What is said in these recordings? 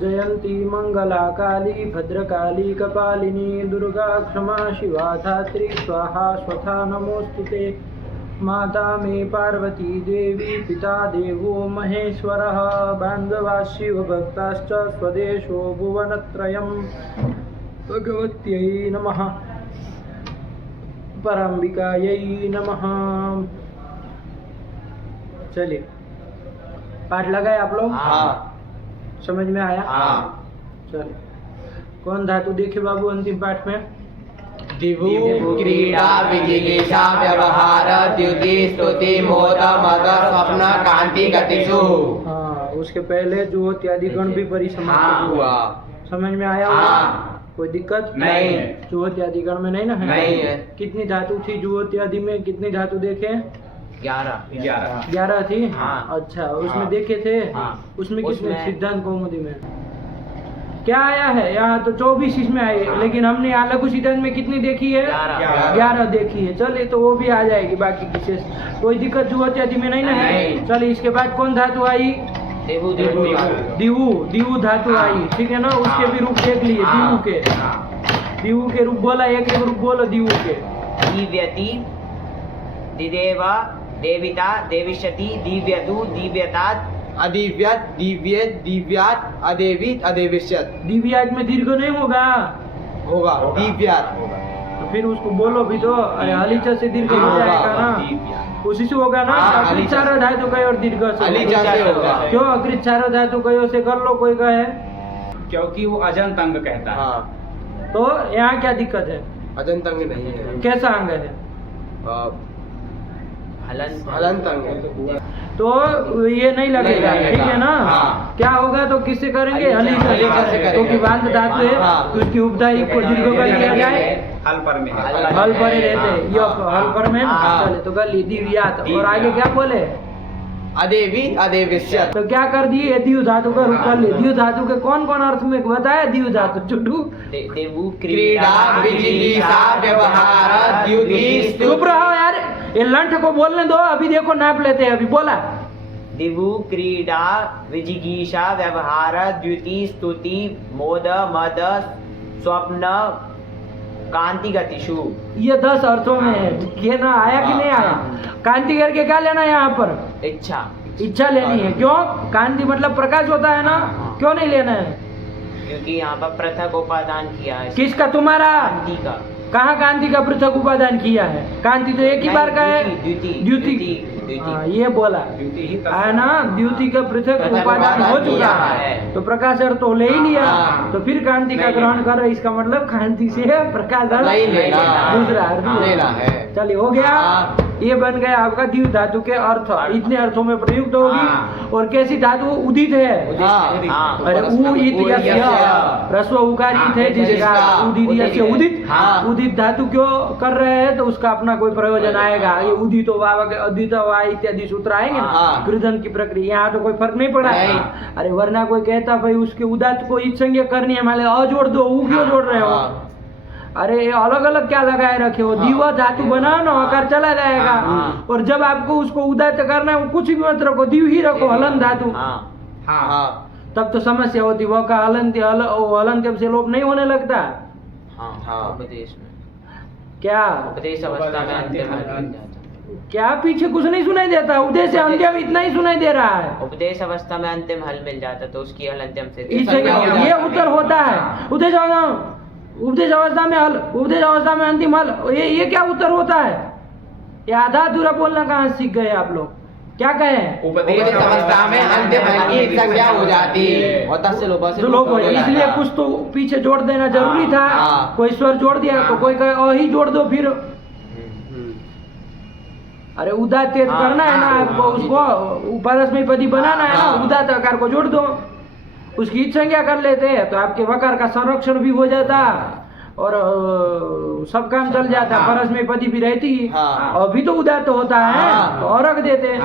जयंती मंगला काली भद्रकाली कपालिनी दुर्गा क्षमा शिवा धात्री स्वाहा स्वधा नमोस्तुते। माता मे पार्वती देवी पिता देवो महेश्वरः बान्धवा शिवभक्ताश्च स्वदेशो भुवनत्रयम्। भगवत्यै नमः पराम्बिकायै नमः। चलिए पाठ लगाए आप लोग? हाँ। समझ में आया? हाँ। चलिए कौन धातु देखे बाबू अंतिम पाठ में? दिवु क्रीड़ा विजिगीषा व्यवहार द्युति स्तुति मोद मद स्वप्न कांति गतिषु। हाँ, उसके पहले जो इत्यादि गण भी परिसमाप्त हुआ। समझ में आया? हाँ। कोई दिक्कत नहीं। जो इत्यादि गण में नहीं ना है? नहीं है। कितनी धातु थी जो इत्यादि में? कितनी धातु देखे? 11 थी। हाँ। अच्छा, उसमें हाँ। देखे थे? हाँ। उसमें कितने? उसमें- सिद्धांत कौमुदी में क्या आया है? यहाँ तो 24 इसमें आई है, लेकिन हमने यहाँ लघु सिद्धांत में कितनी देखी है? 11 देखी है। चलिए तो वो भी आ जाएगी बाकी की शेष। कोई दिक्कत जो इत्यादि में नहीं ना है? नहीं। चलिए इसके बाद कौन धातु आई? दिवु धातु आई, ठीक है ना? उसके भी रूप देख लिए दिवु के। दिवु के रूप बोला, एक रूप बोलो दिवु के। दिव्यति दिदेव देविता देविष्यति दिव्यतु दिव्यतात अदिव्यत दिव्येत दिव्यात अदेवित अदेविष्यत। दिव्यात में दीर्घ नहीं होगा? होगा दिव्यात। तो फिर उसको बोलो भी तो। अरे हलीचा से दीर्घ हो जाएगा ना? उसी से होगा ना? हाँ, अकृच्छारो धातु कयो और दीर्घ से अलीचा से होगा। क्यों अकृच्छारो धातु कयो से कर लो? कोई कहे क्योंकि वो अजंत अंग कहता है। हाँ। तो यहाँ क्या दिक्कत है? अजंत अंग नहीं है। कैसा अंग है? हलंत अंग है। तो ये नहीं लगेगा, नहीं ठीक है ना? हाँ। क्या होगा तो किससे करेंगे? हली हलीचा से से, करेंगे। क्योंकि बांध धातु है। हाँ। तो उसकी उपधाई को दीर्घ कर लिया जाए। हल पर में है। हल पर ही रहते हैं। ये हल पर में ना? हाँ। चले तो गली दिव्यात। और आगे क्या बोले? अदेवित अदेविष्यत। तो क्या कर दिए? दिव्य धातु का रूप कर लिए। दिव्य धातु के कौन कौन अर्थ में बताया? दिव्य धातु चुटू देवु क्रीड़ा विजिगीषा व्यवहार द्युति चुप रहो यार, ये लंठ को बोलने दो। अभी देखो नाप लेते हैं। अभी बोला दिवु क्रीडा विजिगीषा व्यवहार द्युति स्तुति मोद मद स्वप्न कांति गतिषु। ये 10 अर्थों में है, ठीक है ना? आया कि नहीं आया? कांति करके क्या लेना है यहाँ पर? इच्छा लेनी है। क्यों? कांति मतलब प्रकाश होता है ना? क्यों नहीं लेना है? क्योंकि यहाँ पर पृथक उपादान किया है किसका? तुम्हारा। कांति का। कहाँ कांति का पृथक उपादान किया है? कांति तो एक ही बार का है। द्युति। हाँ, ये बोला है ना? द्युति का पृथक उपादान हो चुका है, तो प्रकाश अर्थ तो ले ही लिया। हाँ। तो फिर कांति का ग्रहण कर रहे, इसका मतलब कांति से प्रकाश अर्थ नहीं लेना। दूसरा अर्थ लेना है। चलिए हो गया। हाँ। ये बन गया आपका दिव्य धातु के अर्थ। इतने अर्थों में प्रयुक्त हाँ। होगी। और कैसी धातु? उदित है। हाँ। अरे उ इत यस्य ह्रस्व उकारित है जिसका उदित यस्य उदित। हाँ। उदित धातु क्यों कर रहे हैं? तो उसका अपना कोई प्रयोजन आएगा। ये उदित वाव के अदित वा इत्यादि सूत्र आएंगे ना? हाँ। कृदन की प्रक्रिया। यहाँ तो कोई फर्क नहीं पड़ा। नहीं। अरे वरना कोई कहता भाई उसके उदात को इत संज्ञा करनी है, मान अ जोड़ दो, उ क्यों जोड़ रहे हो? हाँ। अरे अलग अलग क्या लगाए रखे हो? दीवा धातु बनाओ ना, आकार चला जाएगा। हाँ। और जब आपको उसको उदात करना है, कुछ भी मत रखो, दीव ही रखो, हलन धातु। हाँ। तब तो समस्या होती। वह का हलंत्य से लोप नहीं होने लगता। हाँ। उपदेश में क्या उपदेश अवस्था में अंतिम हल मिल जाता। क्या पीछे कुछ नहीं सुनाई देता? उद्देश्य अंत्यम इतना ही सुनाई दे रहा है। उपदेश अवस्था में अंतिम हल मिल जाता तो उसकी हल अंतिम से ये उत्तर होता है। उपदेश अवस्था में हल, उपदेश अवस्था में अंतिम हल, ये क्या उत्तर होता है? ये आधा अधूरा बोलना कहाँ सीख गए आप लोग? क्या कहे? उपदेश अवस्था में अंतिम हल की संज्ञा हो जाती है। और तस्य लोप से लोप हो, इसलिए कुछ तो पीछे जोड़ देना जरूरी था। हाँ। कोई स्वर जोड़ दिया तो कोई कहे अ ही जोड़ दो फिर। अरे उदात करना है ना आपको, उसको परस्मैपदी पदी बनाना है ना? उदात आकार को जोड़ दो, उसकी इत संज्ञा कर लेते हैं तो आपके वकार का संरक्षण भी हो जाता और सब काम चल जाता। परस्मैपदी पदी भी रहती। अभी तो उदात होता है तो और रख देते।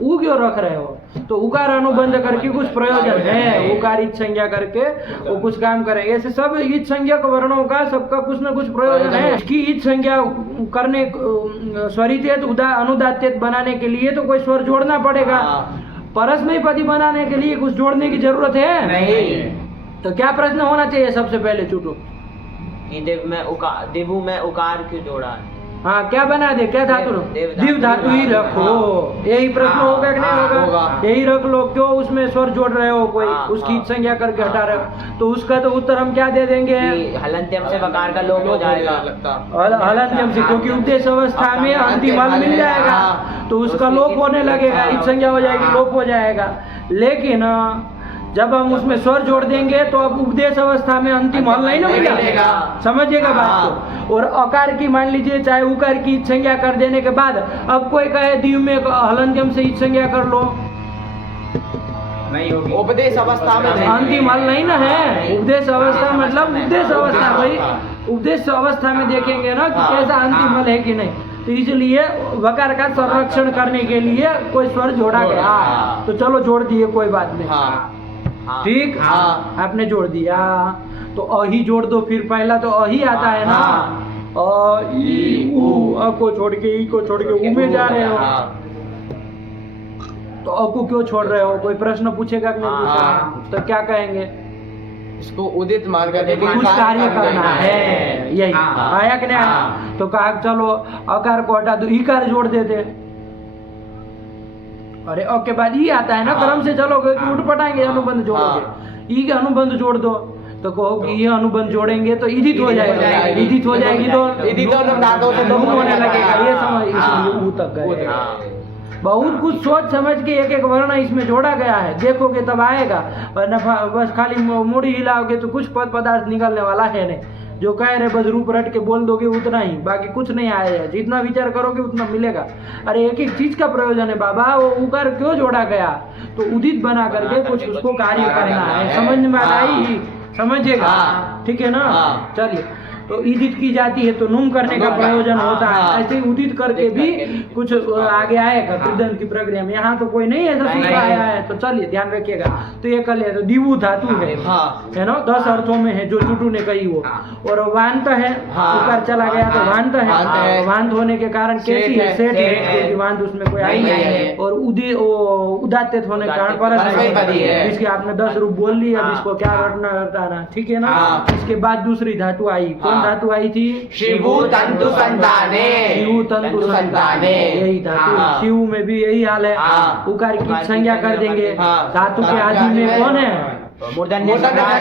ऊ क्यों रख रहे हो? तो उकार अनुबंध करके कुछ प्रयोजन है। उकार इत संज्ञा करके वो कुछ काम करेंगे। ऐसे सब इत संज्ञक वर्णों का सबका कुछ न कुछ प्रयोजन है। इसकी इत संज्ञा करने स्वरित अनुदात्य बनाने के लिए तो कोई स्वर जोड़ना पड़ेगा। परस्मैपदी बनाने के लिए कुछ जोड़ने की जरूरत है? नहीं। तो क्या प्रश्न होना चाहिए सबसे पहले चुटू? कि दिवु में उकार क्यों जोड़ा है? हाँ, क्या बना दे, क्या धातु? दिव धातु ही रखो, यही प्रश्न होगा कि नहीं होगा? यही रख लो। क्यों उसमें स्वर जोड़ रहे हो, कोई उसकी संज्ञा करके हटा रहे हो? तो उसका तो उत्तर हम क्या दे देंगे? हलंत्यम से वकार का लोप हो जाएगा। हलंत्यम से, क्योंकि उपदेश अवस्था में अंतिम हल मिल जाएगा तो उसका लोप होने लगेगा, इत संज्ञा हो जाएगी, लोप हो जाएगा। लेकिन जब हम उसमें स्वर जोड़ देंगे तो अब उपदेश अवस्था में अंतिम हल नहीं ना मिलेगा। समझिएगा बात को। और अकार की मान लीजिए चाहे उकार की इत संज्ञा कर देने के बाद अब कोई कहे दिव में हलंत्यम से इत संज्ञा कर लो, नहीं होगी। उपदेश अवस्था में अंतिम हल नहीं ना है। उपदेश अवस्था मतलब उपदेश अवस्था, भाई उपदेश अवस्था में देखेंगे ना कि कैसा अंतिम हल है कि नहीं। तो इसलिए वकार का संरक्षण करने के लिए कोई स्वर जोड़ा गया, तो चलो जोड़ दिए, कोई बात नहीं। ठीक, आपने जोड़ दिया तो अही जोड़ दो। फिर पहला तो अही आता है ना, अ ई उ, अ को छोड़ के ई को छोड़ के उ में जा रहे हो, तो अ को क्यों छोड़ रहे हो? कोई प्रश्न पूछेगा कि नहीं पूछेगा? तो क्या कहेंगे? इसको उदित मान कर कुछ कार्य करना है, यही आया कि नहीं? तो कहा चलो अकार को हटा दो, ईकार जोड़ देते। अरे अ के बाद ई आता है ना, क्रम से चलोगे उठ पटाएंगे, अनुबंध जोड़ोगे, ई के अनुबंध जोड़ दो। तो कहो कि ये अनुबंध जोड़ेंगे तो इदित हो जाएगा, इदित हो जाएगी तो लूम होने लगेगा। ये समझ, इसलिए ऊ तक गए। बहुत कुछ सोच समझ के एक एक वर्ण इसमें जोड़ा गया है, देखोगे तब आएगा। वरना बस खाली मुड़ी हिलाओगे तो कुछ पद पदार्थ निकलने वाला है नहीं। जो कह रहे बस रूप रट के बोल दोगे उतना ही, बाकी कुछ नहीं आएगा। जितना विचार करोगे उतना मिलेगा। अरे एक एक चीज का प्रयोजन है बाबा। वो उकार क्यों जोड़ा गया? तो उदित बना करके कुछ उसको कार्य करना है। समझ में आई? समझिएगा, ठीक है ना? चलिए, तो इदित की जाती है तो नुम करने का प्रयोजन होता है। ऐसे उदित करके भी कुछ आगे आएगा कृदंत की प्रक्रिया में। यहाँ तो कोई नहीं ऐसा सूत्र आया है, तो चलिए ध्यान रखिएगा। तो ये कर लिया, तो दिवु धातु है ना, 10 अर्थों में है जो चुटू ने कही वो। और वांत है, उकार चला गया तो वांत है। वांत होने के कारण कैसी है? सेठ है, क्योंकि वांत उसमें कोई आई नहीं है। और उदात्त होने के कारण परस्मैपदी है। इसके आपने 10 रूप बोल लिए, अब इसको क्या रटना, ठीक है ना? इसके बाद दूसरी धातु आई, धातु आई थी शिवु तंतु संताने। शिवु तंतु संताने, यही धातु। शिव में भी यही हाल है, उकार की संज्ञा कर देंगे। धातु के आदि में कौन है? मूर्धन्य सकार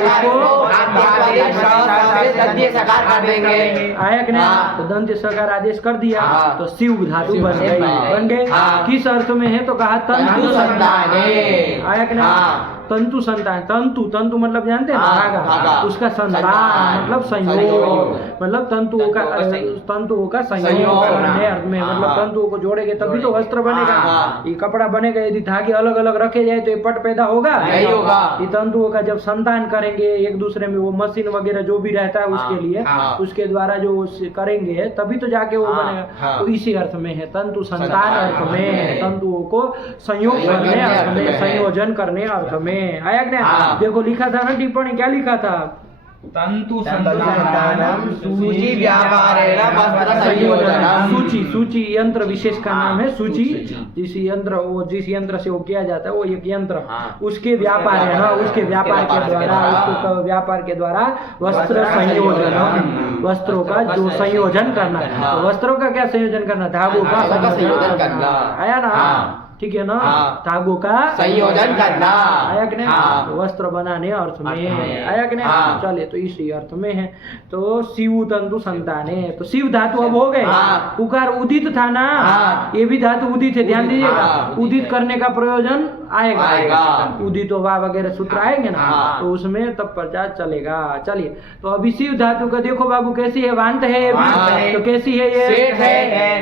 कर देंगे। आया कि नहीं? तो दंत सकार आदेश कर दिया तो शिव धातु बन गए। किस अर्थ में है? तो कहा तंतु संताने। आया कि नहीं? तंतु संतान, तंतु मतलब जानते हैं धागा, उसका संतान मतलब संयोग, मतलब तंतुओं का संयोग करने अर्थ में। मतलब तंतुओं को जोड़ेंगे तभी तो वस्त्र बनेगा, ये कपड़ा बनेगा। यदि धागे अलग अलग रखे जाए तो ये पट पैदा होगा नहीं होगा। ये तंतुओं का जब संतान करेंगे एक दूसरे में, वो मशीन वगैरह जो भी रहता है उसके लिए, उसके द्वारा जो करेंगे तभी तो जाके वो बनेगा। तो इसी अर्थ में है, तंतु संतान अर्थ में, तंतुओं को संयोग करने अर्थ में, संयोजन करने अर्थ में। आया क्या? देखो लिखा था ना टिप्पणी, क्या लिखा था? तंतु संतानम सूचि व्यापारेण वस्त्र संयोजनम। सूची यंत्र विशेष का नाम है सूची। जिस यंत्र से वो किया जाता है वो एक यंत्र, उसके व्यापार है ना, उसके व्यापार के द्वारा वस्त्र संयोजन, वस्त्रों का जो संयोजन करना। तो वस्त्रों का क्या संयोजन करना? धागों का संयोजन करना। आया ना? ठीक है ना? धागों का संयोजन करना। आया कि नहीं? वस्त्र बनाने अर्थ में आया कि नहीं? चलिए, तो इसी अर्थ में है। तो शिव तंतु संताने, तो शिव धातु अब हो गए। उकार उदित था ना, ये भी धातु उदित है, ध्यान दीजिएगा। उदित करने का प्रयोजन आएगा, उदित वा वगैरह सूत्र आएंगे ना, तो उसमें तब पश्चात चलेगा। चलिए, तो अभी शिव धातु का देखो बाबू कैसी है? वांत है ये भी, तो कैसी है ये?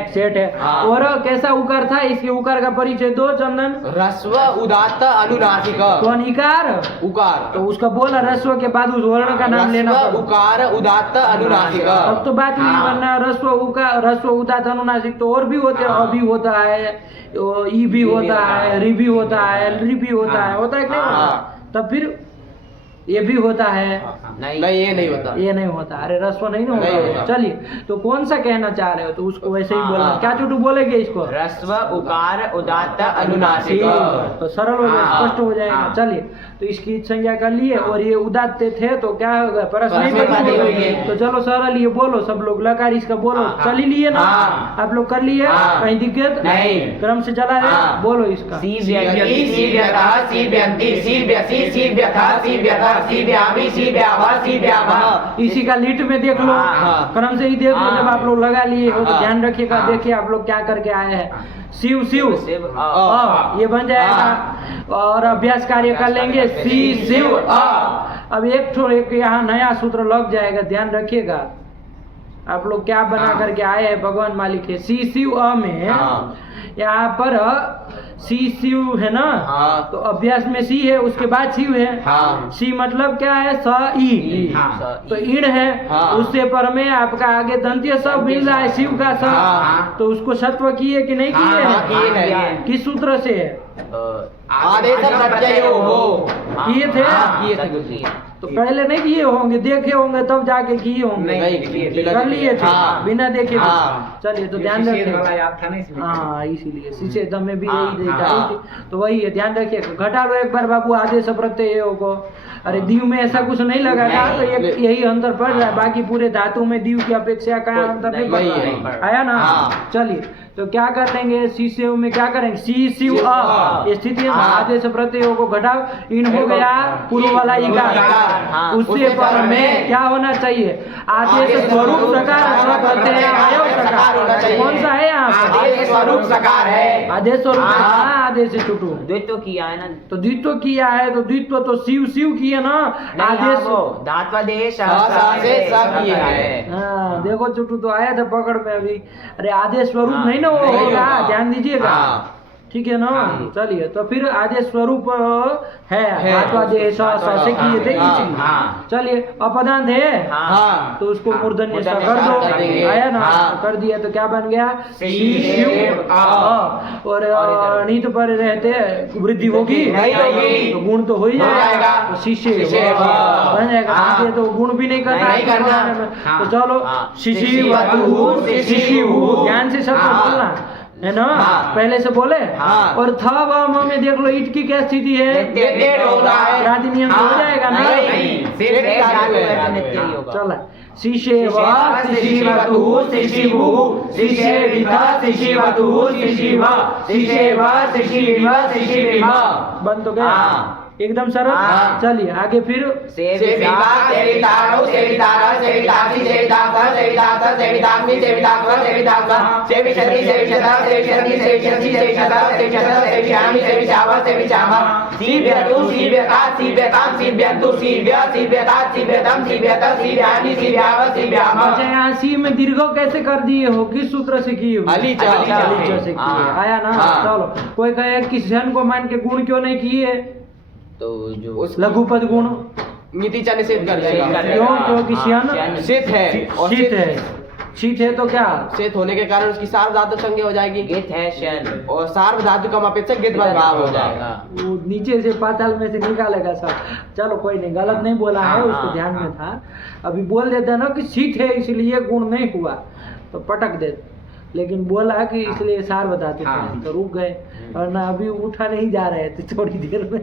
सेठ है। और कैसा उकार था? इसके उकार का परिचय दो चंदन। रस्व उदात्त अनुनासिक। कौन? इकार, उकार। तो उसका बोला रस्व के बाद उस वर्ण का नाम लेना। उकार उदात्त अनुनासिक। अब तो बात नहीं करना, रस्व उकार, रस्व उदात्त अनुनासिक तो और भी होते हैं। अभी होता है, ई भी होता है, रि भी होता है, रि भी होता है, कि नहीं? तब फिर ये भी होता है? नहीं नहीं ये नहीं होता। ये नहीं होता। अरे रस्व नहीं ना नहीं होता। होता। चलिए, तो कौन सा कहना चाह रहे हो तो उसको वैसे ही हाँ। बोलना। क्या चुटू बोलेंगे इसको? रस्व उकार उदात्त ठीक, अनुनासिक। तो सरल हो गया, हाँ। स्पष्ट हो जाएगा। हाँ। चलिए, तो इसकी ईट संज्ञा कर लिए और ये उदात्त थे तो क्या होगा? परस नहीं परस नहीं बनेगी। बनेगी। तो चलो सरल ये बोलो सब लोग, लकार इसका बोलो। हाँ। चल ही लिए ना? हाँ। आप लोग कर लिए? हाँ। कहीं दिक्कत नहीं। क्रम से चला है? हाँ। बोलो इसका। सी सीव्यति सीव्यता सीव्यन्ति सीव्यसि सीव्यथा सीव्यथा सीव्यामि सीव्यावा सीव्यामः। इसी का लीट में देख लो, हाँ। क्रम से ही देख लो। हाँ। जब आप लोग लगा लिए हो तो हाँ। ध्यान रखिएगा। हाँ। देखिए आप लोग क्या करके आए हैं। शिव शिव शिव ये बन जाएगा। और अभ्यास कार्य कर लेंगे सी शिव अब एक यहाँ नया सूत्र लग जाएगा, ध्यान रखिएगा। आप लोग क्या बना करके आए हैं भगवान मालिक है। सी शिव अ में हाँ। यहाँ पर सी शिव है ना? हाँ। तो अभ्यास में सी है, उसके बाद शिव है। हाँ। सी मतलब क्या है? स ई। हाँ। तो ईण है, हाँ। उससे पर में आपका आगे दंत्य सब मिल रहा है, शिव का सब। हाँ। तो उसको सत्व किए कि नहीं किए? हाँ, किए हैं। किस सूत्र से है? आदेश प्रत्ययो हो। किए थे? हाँ, किए थे। तो पहले नहीं किए होंगे, देखे होंगे तब जाके किए होंगे। नहीं, कर लिए थे हाँ। बिना देखे थे। हाँ। चलिए तो ये ध्यान शिष्य वाला रखिए। याद था ना इसलिए। हाँ इसीलिए शीशे में भी हाँ, यही देखा हाँ। ही थी। तो वही है, ध्यान रखिए। घटा लो एक बार बाबू आदेश प्रत्यय को। अरे दीव में ऐसा कुछ नहीं लगा था, तो यही अंतर पड़ रहा है। बाकी पूरे धातु में दीव की अपेक्षा का अंतर नहीं पड़ नहीं रहा है। है। आया ना? हाँ। चलिए तो क्या कर लेंगे? शीशेव में क्या करेंगे? सी शिव अ स्थिति में हाँ। आदेश प्रत्यय को घटाओ। इन हो गया पूर्व वाला इकार। हाँ। उससे पर में क्या होना चाहिए? आदेश स्वरूप सकार अथवा प्रत्यय अवयव सकार। कौन सा है यहाँ पर? आदेश स्वरूप सकार है। आदेश स्वरूप हाँ। हाँ, आदेश चुटू। द्वित्व किया है ना? तो द्वित्व किया है, तो द्वित्व तो शिव शिव किए ना। आदेश धात्वादेश स से स किए हैं। हाँ देखो चुटू तो आया था पकड़ में अभी। अरे आदेश स्वरूप नहीं ना वो नहीं होगा, होगा। ध्यान दीजिएगा। हाँ। ठीक है ना? चलिए तो फिर आदेश स्वरूप है है। धात्वादेश से किए थे हाँ। इसीलिए। हाँ। चलिए अपदान है हाँ। तो उसको मूर्धन्य सा मूर्धन्य कर सा दो। कर देंगे। आया ना? हाँ। कर दिया तो क्या बन गया? सी शिव शिव अ। और नीत पर रहते वृद्धि होगी नहीं होगी। तो गुण तो हो ही हो जाएगा। तो शिष्य शिष्य बन जाएगा। हाँ। आगे तो गुण भी नहीं करना नहीं करना। हाँ। तो चलो हाँ। शिशिवतु शिशिवु ध्यान से सब हाँ। बोलना है ना? हाँ। पहले से बोले। हाँ। और था व में देख लो ईट की क्या स्थिति है? डेढ़ हो रहा है। राधि नियम हो जाएगा ना? नहीं, सिर्फ धातु है। चला शिशेव शिशिवतु शिशिवु शिशेविता शिशिवतु शिशिव शिशेव शिशिव शिशिविव। बन तो गया हाँ। एकदम सरल। हाँ। चलिए आगे फिर सेविता सेवितारो सेवितारा सेवितासी सेवितासा सेवितासा सेविताग्नि सेवितात्वा सेवितात्वा सेविशति सेविशता सेविशति सेविशति सेविशता सेविशता सेविशामि सेविशावा सेविशामा सीव्यतु सीव्यता सीव्यतां सीव्यतु सीव्य सीव्यता सीव्यतं सीव्यता सीव्यानि सीव्यावा सीव्यामा। अच्छा यहाँ सी में दीर्घ कैसे कर दिए हो? किस सूत्र से किए हो? अलीचा। अलीचा से किए। हाँ। आया ना? हाँ। चलो कोई कहे किस जन को मान के गुण क्यों नहीं किए? तो जो उस लघुपद गुण नीति चा निषेध कर देगा। क्यों? क्योंकि श्यान शीत है और शीत है। शीत है तो क्या? शीत होने के कारण उसकी सार्व धातु संज्ञा हो जाएगी गित है शन। और सार्व धातु कम अपेक्षा गित भाव हो जाएगा। वो नीचे से पाताल में से निकालेगा सब। चलो कोई नहीं, गलत नहीं बोला है, उसको ध्यान में था। अभी बोल देते ना कि शीत है इसलिए गुण नहीं हुआ तो पटक देते, लेकिन बोला कि इसलिए सार बताते थे तो रुक गए। और ना अभी उठा नहीं जा रहे थे थोड़ी देर में।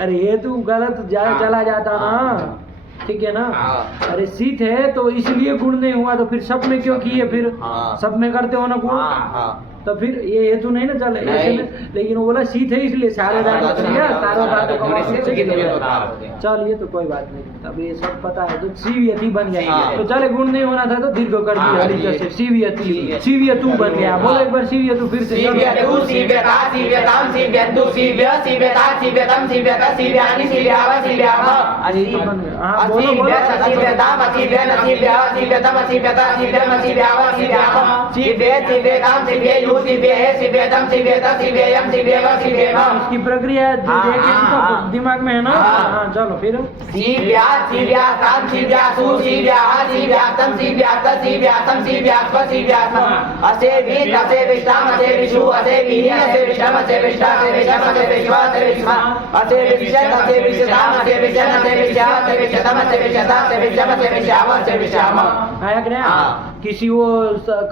अरे ये तू गलत चला जाता ना। ठीक है ना? हाँ। अरे शीत है तो इसलिए गुण नहीं हुआ, तो फिर सब में क्यों किए? फिर हाँ। सब में करते हो ना गुण। हाँ। तो फिर ये हेतु नहीं ना चले नहीं। ऐसे में। लेकिन वो बोला शीत है इसलिए सारे धातु क्रिया सारों धातु का वास्तव से किया जाता है। चल ये तो कोई बात नहीं, अब ये सब पता है। तो शिवयति बन गया। हाँ। तो चले गुण नहीं होना था तो दीर्घ कर दिया। हाँ, हरित से शिवयति शिवयतु बन गया। बोलो एक बार शिवयतु फिर से। सीव्यतु सीव्यता सीव्यतां सीव्यन्तु सीव्य सीव्यता सीव्यतं सीव्यता सीव्यानि सीव्यावा सीव्यामा। अरे ये बन गया। हाँ बोलो बोलो। असीव्यतां असीव्यन् असीव्या असीव्यतं असीव्यता असीव्यम् असीव्यावा सीव्यामा। सीव्ये सीव्यतां सीव्येयु सीव्ये सीव्यतं सीव्यता सीव्येयं सीव्येवा सीव्येमा। इसकी प्रक्रिया देखें तो दिमाग में है ना? हाँ। हाँ चलो फिर सीव्या सीव्यातां सीव्यासु सीव्याः सीव्यातं सीव्यात सीव्यातं सीव्यास्व सीव्यास्म। असेवित् असेविष्टाम् असेविषु असेविः असेविष्टम् असेविष्टा असेविषम् असेविष्व असेविष्मा असेविष्यत् असेविष्यताम् असेविष्यन् असेविष्यत् सेविष्या सेविष्यतम सेविष्यता सेविष्यम सेविष्याम सेविष्याम। आया कि नहीं? हाँ। किसी वो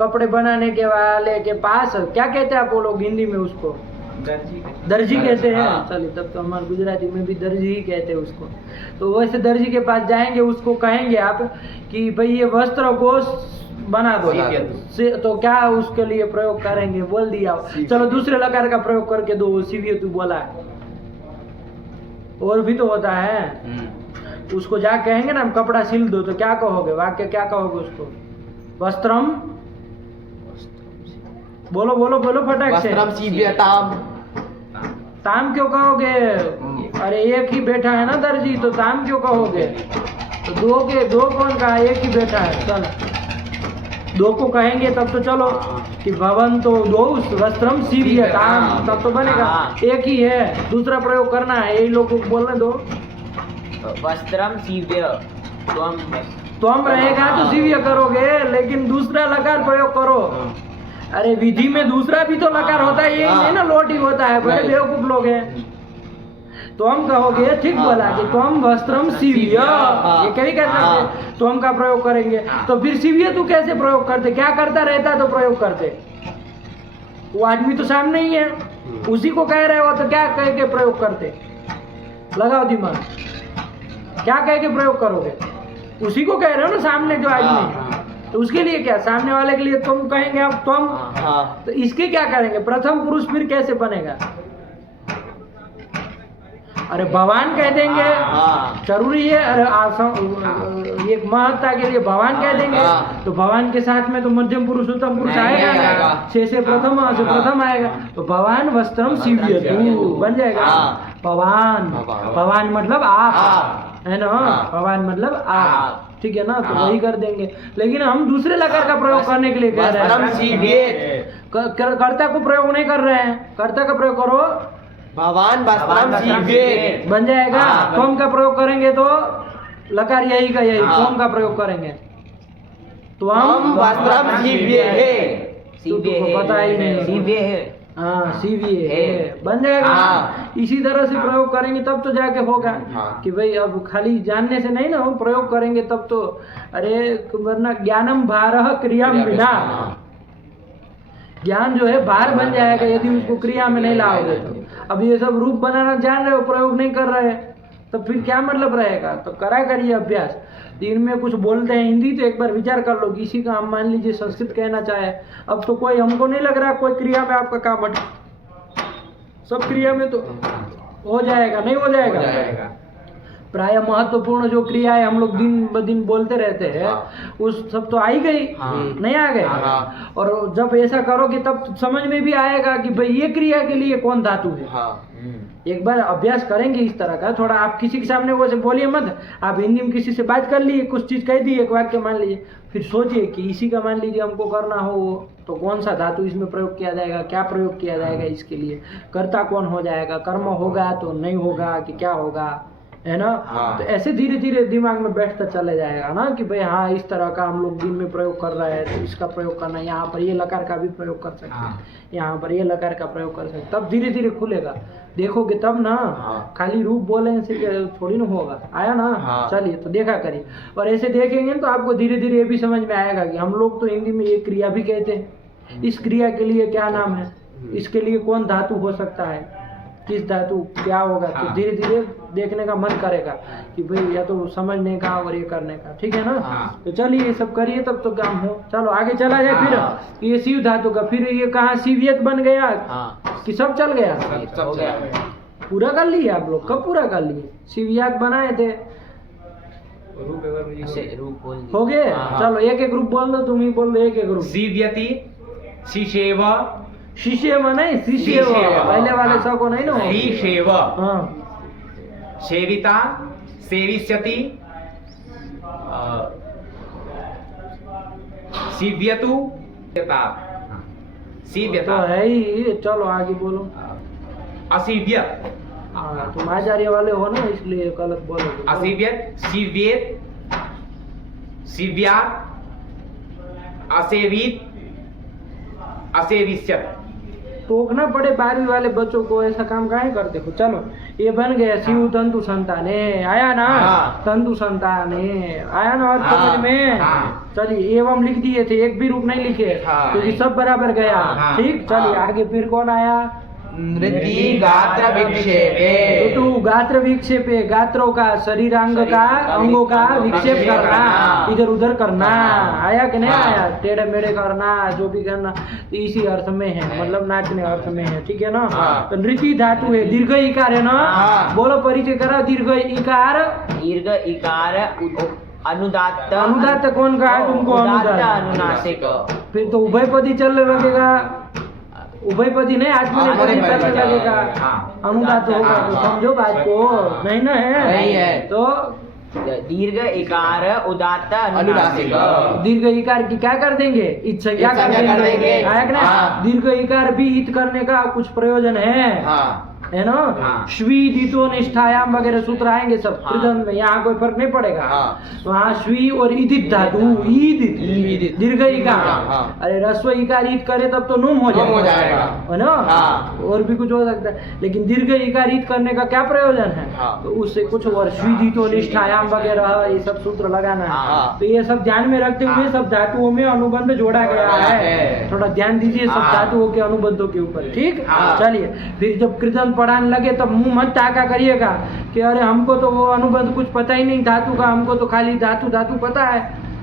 कपड़े बनाने के वाले के पास क्या कहते हैं आप वो लोग हिंदी में उसको? दर्जी कहते हैं। हाँ। चलिए तब तो हमारे गुजराती में भी दर्जी ही कहते हैं उसको। तो वैसे दर्जी के पास जाएंगे, उसको कहेंगे आप कि भाई ये वस्त्र को बना दो, तो क्या उसके लिए प्रयोग करेंगे? बोल दिया। चलो दूसरे लकार का प्रयोग करके दो, सिवियतु बोला है। और भी तो होता है। उसको जा कहेंगे ना हम कपड़ा सिल दो, तो क्या कहोगे? वाक्य क्या कहोगे उसको? वस्त्रम, बोलो बोलो बोलो फटाक से। वस्त्रम सीव्यताम। ताम क्यों कहोगे? अरे एक ही बैठा है ना दर्जी, तो ताम क्यों कहोगे? तो दो कौन कहा? एक ही बैठा है। चल दो को कहेंगे तब तो चलो कि भवन तो दो वस्त्रम सीव्यताम, तब तो बनेगा। एक ही है, दूसरा प्रयोग करना है, यही लोग को बोलने दो। वस्त्रम सीव्य त्वम रहेगा तो सीव्य करोगे, लेकिन दूसरा लकार प्रयोग करो। अरे विधि में दूसरा भी तो लकार होता है, ये नहीं ना लोट ही होता है। बड़े बेवकूफ लोग हैं। त्वम कहोगे, ठीक बोला कि त्वम वस्त्रम सीव्य, ये कभी कर सकते? त्वम का प्रयोग करेंगे तो फिर सीव्य तू कैसे प्रयोग करते? क्या करता रहता तो प्रयोग करते? वो आदमी तो सामने ही है, उसी को कह रहे हो तो क्या कह के प्रयोग करते? लगाओ दिमाग, क्या कह के प्रयोग करोगे? उसी को कह रहे हो ना, सामने जो आदमी, तो उसके लिए क्या? सामने वाले के लिए तुम कहेंगे अब तुम, तो इसके क्या करेंगे? प्रथम पुरुष फिर कैसे बनेगा? अरे भगवान कह देंगे, जरूरी है। अरे एक महत्ता के लिए भगवान कह देंगे, तो भगवान के साथ में तो मध्यम पुरुष उत्तम पुरुष आएगा ना, से प्रथम आएगा। तो भगवान वस्त्रम सीव्यतु बन जाएगा। भगवान मतलब आप, है ना? भगवान मतलब आप, ठीक है ना? तो वही कर देंगे। लेकिन हम दूसरे लकार का प्रयोग करने के लिए कह रहे हैं, कर्ता को प्रयोग नहीं कर रहे हैं। कर्ता का प्रयोग करो, भगवान वस्त्रम सीव्येत बन जाएगा। त्वम का प्रयोग करेंगे तो लकार यही का यही, त्वम का प्रयोग करेंगे त्वम वस्त्रम सीव्येत। तुमको पता ही नहीं। सीव्य है। हाँ सीव्य है बन जाएगा। इसी तरह से प्रयोग करेंगे तब तो जाके होगा कि भाई अब खाली जानने से नहीं ना, हम प्रयोग करेंगे तब तो। अरे वरना ज्ञानम भारः क्रियाम विना, ज्ञान जो है भार बन जाएगा यदि उसको क्रिया में नहीं लाओगे तो। अब ये सब रूप बनाना जान रहे हो, प्रयोग नहीं कर रहे, तो फिर क्या मतलब रहेगा? तो करा करिए अभ्यास। दिन में कुछ बोलते हैं हिंदी, तो एक बार विचार कर लो। किसी का हम मान लीजिए संस्कृत कहना चाहे, अब तो कोई, हमको नहीं लग रहा कोई क्रिया में आपका काम हट, सब क्रिया में तो हो जाएगा, नहीं हो जाएगा? प्राय महत्वपूर्ण जो क्रिया है हम लोग दिन ब दिन बोलते रहते हैं, उस सब तो आ ही गई, नहीं आ गए? और जब ऐसा करोगे तब समझ में भी आएगा कि भाई ये क्रिया के लिए कौन धातु है। एक बार अभ्यास करेंगे इस तरह का थोड़ा। आप किसी के सामने वो से बोलिए मत, आप हिंदी में किसी से बात कर लिए, कुछ चीज कह दी, एक वाक्य मान लीजिए, फिर सोचिए कि इसी का मान लीजिए हमको करना हो तो कौन सा धातु इसमें प्रयोग किया जाएगा, क्या प्रयोग किया जाएगा, इसके लिए कर्ता कौन हो जाएगा, कर्म होगा तो नहीं होगा कि क्या होगा, है ना? तो ऐसे धीरे धीरे दिमाग में बैठता चले जाएगा ना कि भाई हाँ इस तरह का हम लोग दिन में प्रयोग कर रहे हैं, तो इसका प्रयोग करना, यहाँ पर ये लकार का भी प्रयोग कर सकते हैं, यहाँ पर ये लकार का प्रयोग कर सकते हैं। तब धीरे धीरे खुलेगा, देखोगे तब ना। खाली रूप बोलने से थोड़ी ना होगा। आया ना? चलिए तो देखा करिए, और ऐसे देखेंगे तो आपको धीरे धीरे ये भी समझ में आएगा कि हम लोग तो हिंदी में ये क्रिया भी कहते हैं, इस क्रिया के लिए क्या नाम है, इसके लिए कौन धातु हो सकता है, किस धातु क्या होगा। तो धीरे धीरे देखने का मन करेगा कि भाई या तो समझने का और ये करने का, ठीक है ना? तो चलिए ये सब करिए तब तो काम हो। चलो आगे चला जाए। फिर ये शिव धातु का, फिर ये कहाँ सीवियत बन गया कि सब चल गया? हो गया। पूरा कर लिए आप लोग? कब पूरा कर लिए? शिवियात बनाए थे, रूप बोल हो गए? चलो एक एक रूप बोल दो, तुम ही बोल दो एक एक रूप। सीव्यति, शिशेव, शिष्यव नहीं, शिष्यव, पहले वाले सब को नहीं ना। शिशेव, हाँ सेविता, सेविष्यति, सीव्यतु, सीव्यता, तो है ही। चलो आगे बोलो। असीव्यत, तुम आचार्य वाले हो ना, इसलिए गलत बोलो। असीव्यत, सीव्येत, सीव्यात, असेवित, असेविष्यत। टोकना पड़े 12वीं वाले बच्चों को, ऐसा काम काहे करते हो? चलो ये बन गया शिव तंतु संतान, आया ना? तंतु संताने। आया ना और समझ में? हाँ। चलिए एवं लिख दिए थे, एक भी रूप नहीं लिखे हाँ। क्योंकि सब बराबर गया। हाँ। ठीक, चलिए हाँ। आगे फिर कौन आया? नृति गात्र विक्षेपे। टू गात्र विक्षेपे, गात्रों का, शरीरांग का, अंगों का विक्षेप करना, इधर उधर करना। आया कि नहीं आया? टेढ़े मेढ़े करना, जो भी करना इसी अर्थ में है, मतलब नाचने अर्थ में है। ठीक है ना? तो नृति धातु है, दीर्घ इकार है ना? बोलो परिचय करा। दीर्घ इकार, दीर्घ इकार अनुदात्त अनुदात्त कौन का है तुमको? उदात्त अनुनासिक। फिर तो उभयपदी चलने लगेगा। उभयपदी नहीं, आत्मनेपदी चलने लगेगा। अनुदात्त होगा तो समझो बात को। नहीं ना है? नहीं है। तो दीर्घ इकार उदात्त अनुनासिक। दीर्घ इकार की क्या कर देंगे? इत संज्ञा कर देंगे। आया कि नहीं? दीर्घ इकार भी इत करने का कुछ प्रयोजन है ना? श्वी दितो निष्ठायाम वगैरह सूत्र आएंगे सब कृदन में, यहाँ कोई फर्क नहीं पड़ेगा। वहाँ श्वी और ईदित धातु, ईदित दीर्घ इकार। अरे रस्व इकार ईद करे तब तो नुम हो जाएगा, है ना? और भी कुछ हो सकता है, लेकिन दीर्घ इकार ईद करने का क्या प्रयोजन है? तो उससे कुछ और श्वी दितो निष्ठायाम वगैरह ये सब सूत्र लगाना है। तो ये सब ध्यान में रखते हुए सब धातुओं में अनुबंध जोड़ा गया है। थोड़ा ध्यान दीजिए सब धातुओं के अनुबंधों के ऊपर। ठीक, चलिए फिर जब कृदन पढ़ाने लगे तब मुंह मत टाका करिएगा कि अरे हमको तो वो अनुबंध कुछ पता ही नहीं धातु का, हमको तो खाली धातु पता है,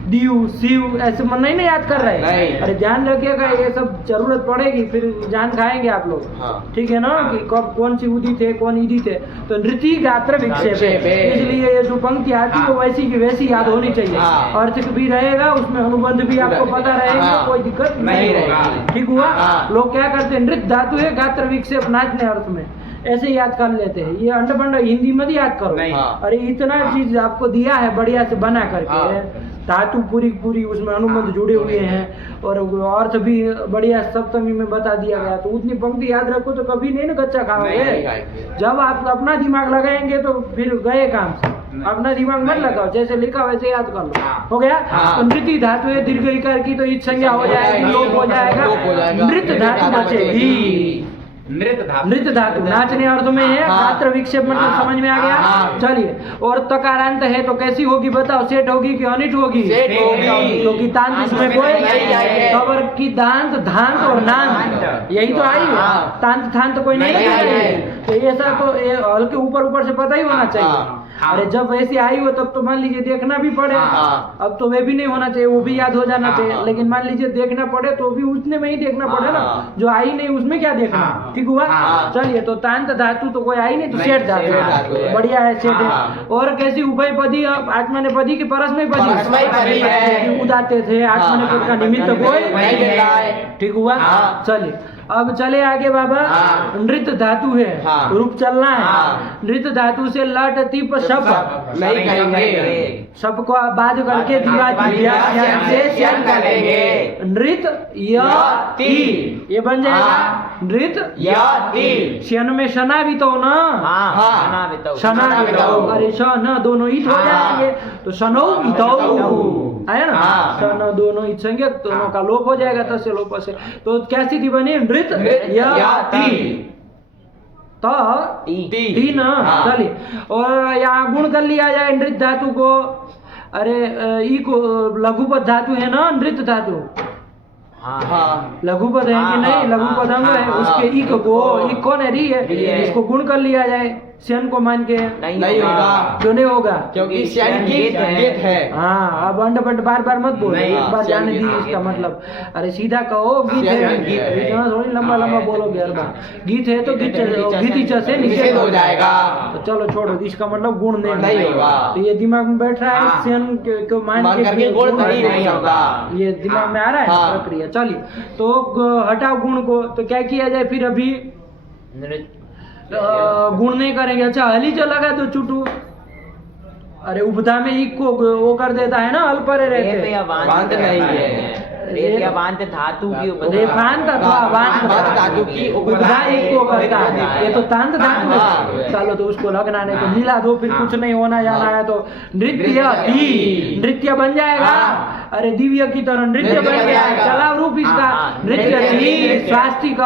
दीव शिव ऐसे मन नहीं याद कर रहे। अरे ध्यान रखिएगा, ये सब जरूरत पड़ेगी, फिर जान खाएंगे आप लोग। ठीक है ना? कि कब कौन सी उदित है कौन ईदित है। तो नृति गात्र विक्षेप है, इसलिए ये जो पंक्ति आती है वो वैसी की वैसी याद होनी चाहिए। अर्थ भी रहेगा उसमें, अनुबंध भी आपको पता रहेगा, कोई दिक्कत नहीं रहेगी। ठीक हुआ? लोग क्या करते हैं, नृत्य धातु है गात्र विक्षेप नाचने अर्थ में ऐसे याद कर लेते हैं। ये अंड बंड हिंदी में याद करो। अरे इतना चीज आपको दिया है बढ़िया से बना करके, धातु पूरी उसमें अनुबंध जुड़े हुए हैं और अर्थ भी बढ़िया सप्तमी में बता दिया गया। तो उतनी पंक्ति याद रखो तो कभी नहीं ना कच्चा खाओगे। जब आप अपना दिमाग लगाएंगे तो फिर गए काम से। अपना दिमाग मत लगाओ, जैसे लिखा वैसे याद कर लो। हो गया? तो नृत्य धातु है दीर्घ इकार की, तो इत संज्ञा हो जाएगी, लोप हो जाएगा, नृत्य धातु बचेगी। नृत्य धातु नाचने अर्थ में है। गात्र विक्षेप मतलब समझ में आ गया? चलिए, और तकारांत है तो कैसी होगी बताओ? सेठ होगी कि अनिट होगी? क्योंकि तांत उसमें कोई खबर की दांत धांत और नांत यही तो आई। तांत थांत कोई नहीं आई, तो ऐसा तो हल्के ऊपर से पता ही होना चाहिए। अरे जब वैसे आई हो तब तो मान लीजिए देखना भी पड़े। अब तो वे भी नहीं होना चाहिए, वो भी याद हो जाना चाहिए। लेकिन मान लीजिए देखना पड़े तो भी उतने में ही देखना पड़े ना, जो आई नहीं उसमें क्या देखना। ठीक हुआ? चलिए, तो तांत धातु तो कोई आई नहीं, तो सेठ धातु बढ़िया है, सेठ है। और कैसी उभयपदी? आत्मनेपदी की परस्मैपदी उदाते थे, आत्मनेपद का निमित्त कोई। ठीक हुआ? चलिए अब चले आगे बाबा। नृत्य धातु है, रूप चलना है। नृत्य धातु से लट तिप शब नहीं करेंगे, सबको बाध करके दीवार से नृत्य यति ये बन जाएगा नृत्य। शन में शना भी तो ना, शना भी तो, अरे शन दोनों ईट हो जाएंगे तो शनो आया ना? शन दोनों ईट संज्ञक, दोनों का लोप हो जाएगा तस्य लोप से। तो क्या स्थिति बनी? नृत्य यति तो तीन। चलिए, और यहाँ गुण कर लिया जाए नृत्य धातु को। अरे ई को लघुपद धातु है ना नृत्य धातु, लघुपद है कि नहीं? लघुपद अंग है, उसके इक कौन है? री है। इसको गुण कर लिया जाए श्यन को मान के। नहीं होगा। क्यों नहीं होगा? क्योंकि श्यन गीत है। हाँ, अब अंड बंड बार मत बोलो, एक बार जाने दी इसका मतलब। अरे सीधा कहो गीत है, थोड़ी लंबा बोलोगे हर बार। गीत है तो गीत से निषेध हो जाएगा। तो चलो छोड़ो, इसका मतलब गुण नहीं होगा। तो ये दिमाग में बैठ रहा है, श्यन को मान के गुण नहीं होगा, ये दिमाग में आ रहा है प्रक्रिया। चलिए, तो हटाओ गुण को, तो क्या किया जाए फिर? अभी गुण नहीं करेंगे। अच्छा, हलीचा लगा दो चुटू। अरे उपधा में एक को वो कर देता है ना, अल्परे रहते नहीं है। रेफांत धातु की रेफांत अथवा धातु की उपधा एक को करता है, ये तो तांत धातु है। चलो तो उसको लगना नहीं तो मिला दो, फिर कुछ नहीं होना जाना है। तो नृत्य बन जाएगा। अरे दिव्य की तरह नृत्य बन गया, चला रूप इसका नृत्य। स्वास्तिक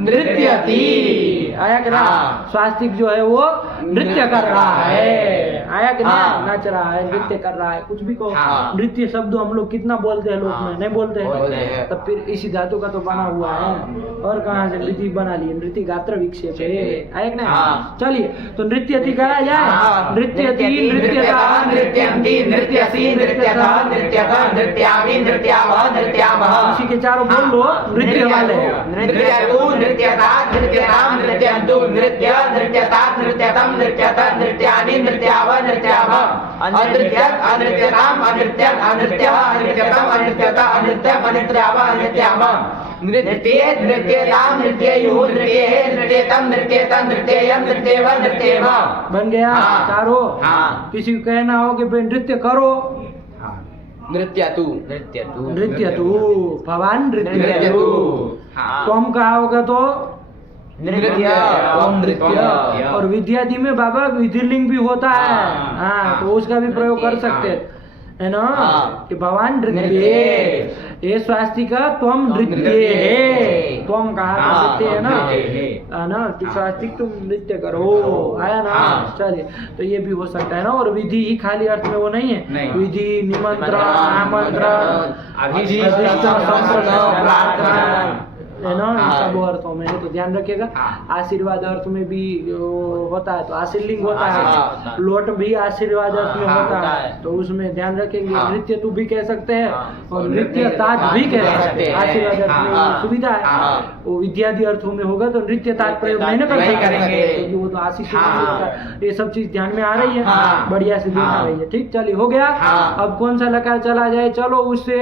नृत्यति आया क्या? स्वास्तिक जो है वो नृत्य कर रहा है। आया कि नहीं? हाँ। नाच रहा है, नृत्य कर रहा है, कुछ भी कहो। हाँ। नृत्य शब्द हम लोग कितना बोलते हैं लोग में, नहीं बोलते बोलते हैं? हैं। तब फिर इसी धातु का तो बना हुआ है। और कहाँ से नृत्य बना लिए? नृत्य गात्र विक्षेप है, आया कि नहीं? हाँ। चलिए तो नृत्यति करा जाए। हाँ। नृत्यति, नृत्यता, नृत्यन्ति, नृत्यसि, नृत्यतः, नृत्यतः, नृत्यामि, नृत्यावः, नृत्यामः। इसी के चारों बोल लो नृत्य वाले। नृत्यतु, नृत्यतात, नृत्यताम, नृत्यन्तु, नृत्य, नृत्यतात, नृत्यतम, नृत्यतः, नृत्यानि, नृत्यावः, नृत्यामः। अनृत्यत, अनृत्यताम, अनृत्यत, अनृत्यः, अनृत्यतम, अनृत्यतः, अनृत्यम, अनृत्यावः, अनृत्यामः। नृत्ये, नृत्यताम, नृत्ययुः, नृत्येः, नृत्यतम, नृत्यतः, नृत्येयं, नृत्येव, नृत्येव। बन गया हाँ। चारों। हाँ। किसी को कहना हो कि भाई नृत्य करो, नृत्यतु, नृत्य तू भवान नृत्य नृत्यतु। हाँ। तुम कहा होगा तो नृत्य, ओम नृत्य। और विद्यादि में बाबा विधिलिंग भी होता है। हाँ। हाँ, तो उसका भी प्रयोग कर सकते हैं, है ना? हाँ। कि भगवान नृत्य, नृत्ये। ये स्वास्तिका त्वम नृत्य नृत्ये। है, त्वम कहा कर हाँ, सकते है ना? नृत्ये। है ना? कि स्वास्तिक तुम नृत्य करो, आया ना? हाँ। चलिए, तो ये भी हो सकता है ना। और विधि ही खाली अर्थ में वो नहीं है, नहीं। विधि, निमंत्रण, आमंत्रण, अभीष्ट, अभीष्ट, संप्रदान, प्रार्थना, है ना? हाँ। सब अर्थों में है, तो ध्यान रखिएगा। हाँ। आशीर्वाद अर्थ में भी होता है, तो आशीर्लिंग होता हाँ। है। लोट भी आशीर्वाद अर्थ में हाँ, होता होता है, है। तो उसमें ध्यान रखेंगे। हाँ। नृत्य तू भी कह सकते हैं हाँ। और और नृत्य नृत्य तात भी कह सकते हैं। आशीर्वाद अर्थ में हाँ। सुविधा है। हाँ। वो विद्यादि अर्थों में होगा तो नृत्य तात प्रयोग नहीं ना कर नहीं सकते, करेंगे। क्योंकि वो तो आशीष हाँ। होता है। ये सब चीज ध्यान में आ रही है, हाँ। बढ़िया से दिखा हाँ। रही है। ठीक, चलिए हो गया। हाँ। अब कौन सा लकार चला जाए? चलो उससे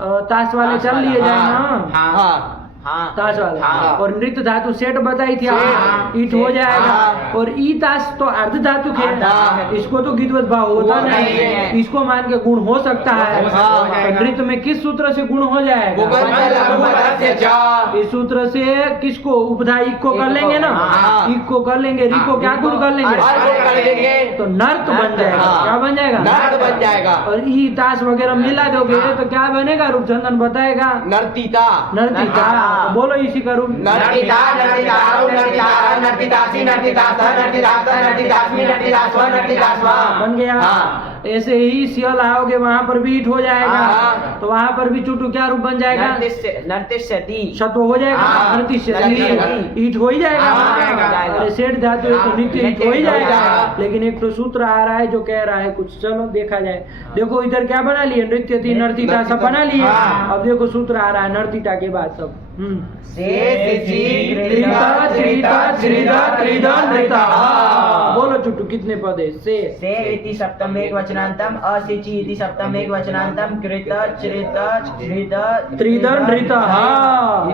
ताश वाले चल लिए जाए ना। हाँ। हाँ ताश वाला। हाँ। और नृत्य धातु सेठ बताई थी हाँ। आपने, ईट हो जाएगा। हाँ। और ई ताश तो अर्ध धातु के हाँ। इसको तो गीतवत भाव होता वो नहीं नहीं है, है। इसको मान के गुण हो सकता है। हो जाएगा। तो नृत्य में किस सूत्र से गुण हो जाएगा? गुगल लघुपदस्य च। इस सूत्र से किसको उपधा इक को कर इक लेंगे ना, हाँ। इक को कर लेंगे, री को क्या गुण कर और लेंगे? को कर लेंगे तो नर्क बन जाएगा। हाँ। क्या बन जाएगा? नर्क बन जाएगा। और ई ताश वगैरह मिला दोगे तो क्या बनेगा? रूपचंदन बताएगा, नर्तिता, नर्तिका। हाँ। बोलो इसी का रूप। नर्तिता, नर्तितारौ, नर्तितारा, नर्तितासी, नर्तितासः, नर्तितासः, नर्तितास्मि, नर्तितास्व, नर्तितास्व। बन गया। हाँ। ऐसे ही सियल आओगे वहां पर भी ईट हो जाएगा। हाँ। तो वहां पर भी चुटू क्या रूप बन जाएगा? नर्तिष्यति। शतो हो जाएगा। हाँ। नर्तिष्यति। नर्तिष्यति। ईट हो ही जाएगा। हाँ, हो जाएगा। अरे सेठ धातु है तो नित्य ईट हो ही नित्य हो जाएगा। जाएगा। लेकिन एक तो सूत्र आ रहा है जो कह रहा है कुछ, चलो देखा जाए। देखो इधर क्या बना लिए? नृत्य थी, नर्तिता सब बना लिए। हाँ। अब देखो सूत्र आ रहा है नर्तिता के बाद सब। त्रिता, त्रिता, त्रिदा, त्रिदा, नृता। बोलो चुट्टू कितने पद है? से इति सप्तम एक वचनांतम, असिचि इति सप्तम एक वचनांतम, कृत चृत धृत त्रिदा नृतः।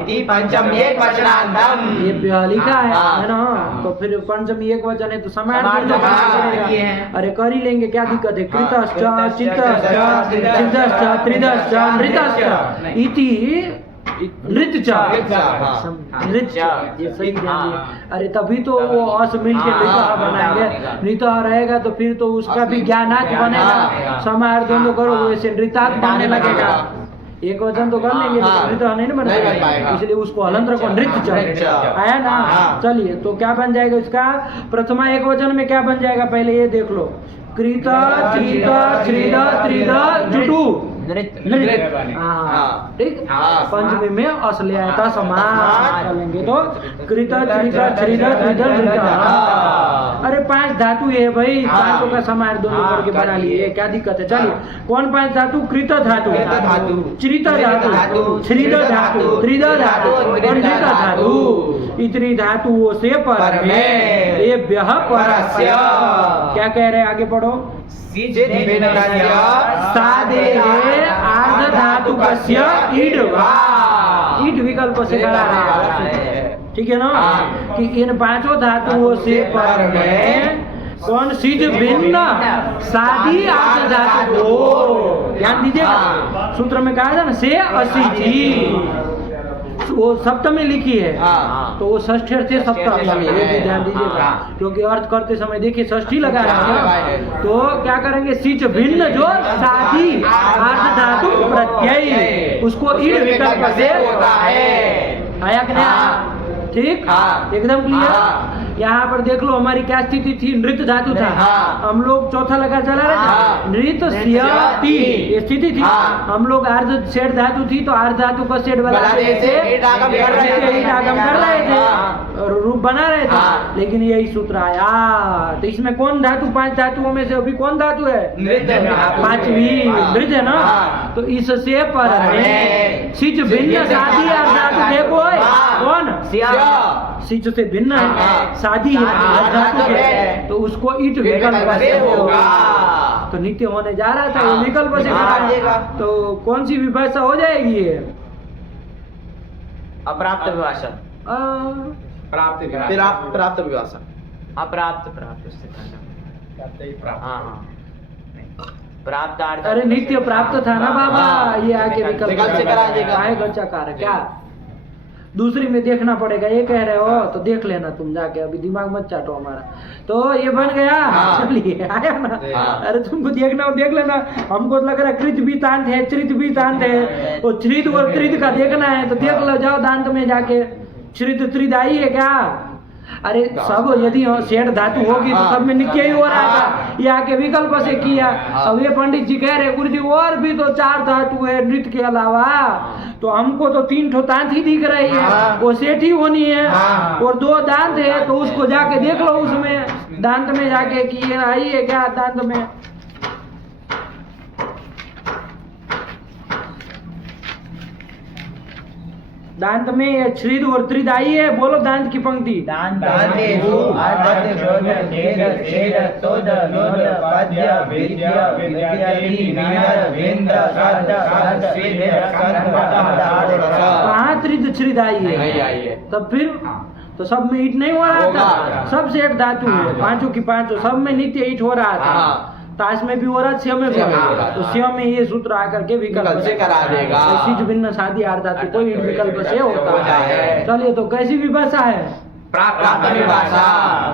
इति पंचम एक वचनांतम। ये ब्याह लिखा हाँ। है ना? तो फिर पंचमी एक वचन है तो समाज समाज करना समाज पड़ेगा। किए हैं। अरे कर ही लेंगे, क्या दिक्कत है? कृतश्च, कृतश्च, चित्तश्च, चित्तश्च, त्रिदश्च, नृतश्च इति नृत्य। हाँ। नृत्य, ये सही ध्यान हाँ। दिए। अरे तभी तो वो अस मिल के हाँ, नृत्य हाँ, बनाएंगे। बनेगा। नृत्य रहेगा तो फिर तो उसका भी ज्ञानार्थ बनेगा। हाँ। समाज दोनों करो वैसे नृत्यार्थ बनने लगेगा। एक वचन तो कर लेंगे, हाँ। नृत्य नहीं ना नहीं बन बनेगा, पाएगा। इसलिए उसको हलंत रखो, नृत्य नृत्य। आया ना। हाँ। चलिए तो क्या बन जाएगा इसका? प्रथमा एक वचन में क्या बन जाएगा पहले ये देख लो। कृता, चीता, श्रीदा, त्रिदा, जुटू, नृत्य। हाँ, हाँ। ठीक। हाँ। पंचमी में अस ले आया था समास हाँ। चलेंगे तो कृता, चीता, श्रीदा, त्रिदा, नृत्य। हाँ। अरे 5 धातु है भाई, हाँ। पांचों का समार दोनों हाँ, करके कर बना लिए। लिए, क्या दिक्कत है? चलिए हाँ। कौन 5 धातु? कृत धातु, कृत धातु, चरित धातु, धातु, श्रीद धातु, त्रिद धातु, नृत धातु। इतनी धातुओं से पर में ये ब्यह परस्य। क्या कह रहे हैं? आगे पढ़ो। सादे आर्ध धातु कस्य ईडवा। ईड विकल्प से करा है, ठीक है ना? हाँ। कि इन 5 धातुओं से पर में कौन चीज भिन्न सादी आर्ध धातु को, ध्यान दीजिएगा। सूत्र में कहा था ना से असिचि, वो सप्तमी लिखी है। हाँ। तो वो षष्ठी अर्थ है सप्तमी, ये भी ध्यान दीजिएगा। हाँ। क्योंकि अर्थ करते समय देखिए षष्ठी लगा हाँ, है लगाए ना। हैं। तो क्या करेंगे? सिच भिन्न जो साधी आर्ध धातु प्रत्यय, उसको ईड विकल्प से होता है। आया कि हाँ। नहीं? ठीक, हाँ। एकदम क्लियर। हाँ। यहाँ पर देख लो हमारी क्या स्थिति थी, नृत्य धातु था। हाँ। हम लोग चौथा लगा चला रहे हाँ। थे, नृत्य स्यति ये स्थिति थी। हाँ। हम लोग अर्ध सेठ धातु थी तो अर्ध धातु का सेठ बना बना रहे रहे थे, थे, ईट आगम कर रहे थे। ईट आगम कर रहे थे हाँ। और रूप बना रहे थे। हाँ। लेकिन यही सूत्र आया, तो इसमें कौन धातु, 5 धातुओं में से अभी कौन धातु है? नृत्य पांचवी नृत्य है ना। हाँ। तो इससे पर है। सिच भिन्न साधी अर्ध धातु देखो हाँ। कौन? सिच से भिन्न है, हाँ। साधी है हाँ, अर्ध धातु धातु है, है। तो उसको ईट विकल्प विकल्प से से होगा। होगा। तो नित्य होने जा रहा था, वो हाँ। विकल्प से हाँ, करा। देगा। तो कौन सी विभाषा हो जाएगी ये? अप्राप्त विभाषा, प्राप्त विभाषा। प्राप्त विभाषा। अप्राप्त प्राप्त उससे पहले। हाँ हाँ प्राप्त अर्थ। अरे नित्य प्राप्त था ना बाबा, हाँ। ये आके विकल्प विकल्प से करा देगा। काहे गच्चा कार क्या? दूसरी में देखना पड़ेगा, ये कह रहे हो तो देख लेना तुम जाके, अभी दिमाग मत चाटो हमारा। तो ये बन गया। हाँ। चलिए आया ना। हाँ। अरे तुमको देखना हो देख लेना, हमको तो लग रहा है कृत भी तांत है, चरित भी तांत है, और चरित और त्रित का देखना है तो देख लो, जाओ दांत में जाके। चरित त्रित आई है क्या? अरे सब यदि सेठ धातु होगी तो सब में नित्य ही हो रहा था, ये आके विकल्प से किया। अब ये पंडित जी कह रहे गुरु जी और भी तो 4 धातु है नृत्य के अलावा, तो हमको तो 3 ठो दांत ही दिख रही है, वो सेठ ही होनी है, और 2 दांत है तो उसको जाके देख लो, उसमें दांत में जाके कि ये आई है क्या दांत में? दांत में श्रीद और त्रिद आई है, बोलो दांत की पंक्ति। दान दानेषु अर्ध शोध भेद छेद तोद लोद पद्य विद्य विद्यति वीर विंद सद सद सिद्ध सद कहाँ त्रिद श्रीद आई नहीं है? आई है। तब फिर तो सब में ईट नहीं हो रहा होगा। था, सब सेठ धातु है, पांचों की पांचों सब में नित्य ईट हो रहा था। हाँ। ताश में भी हो रहा, स्यम में भी हो रहा, तो स्यम में ये सूत्र आकर के विकल्प से करा देगा। सिच भिन्न साधी अर्ध धातु कोई ईट विकल्प से होता होता है। है। चलिए तो कैसी विभाषा है? प्राप्त विभाषा।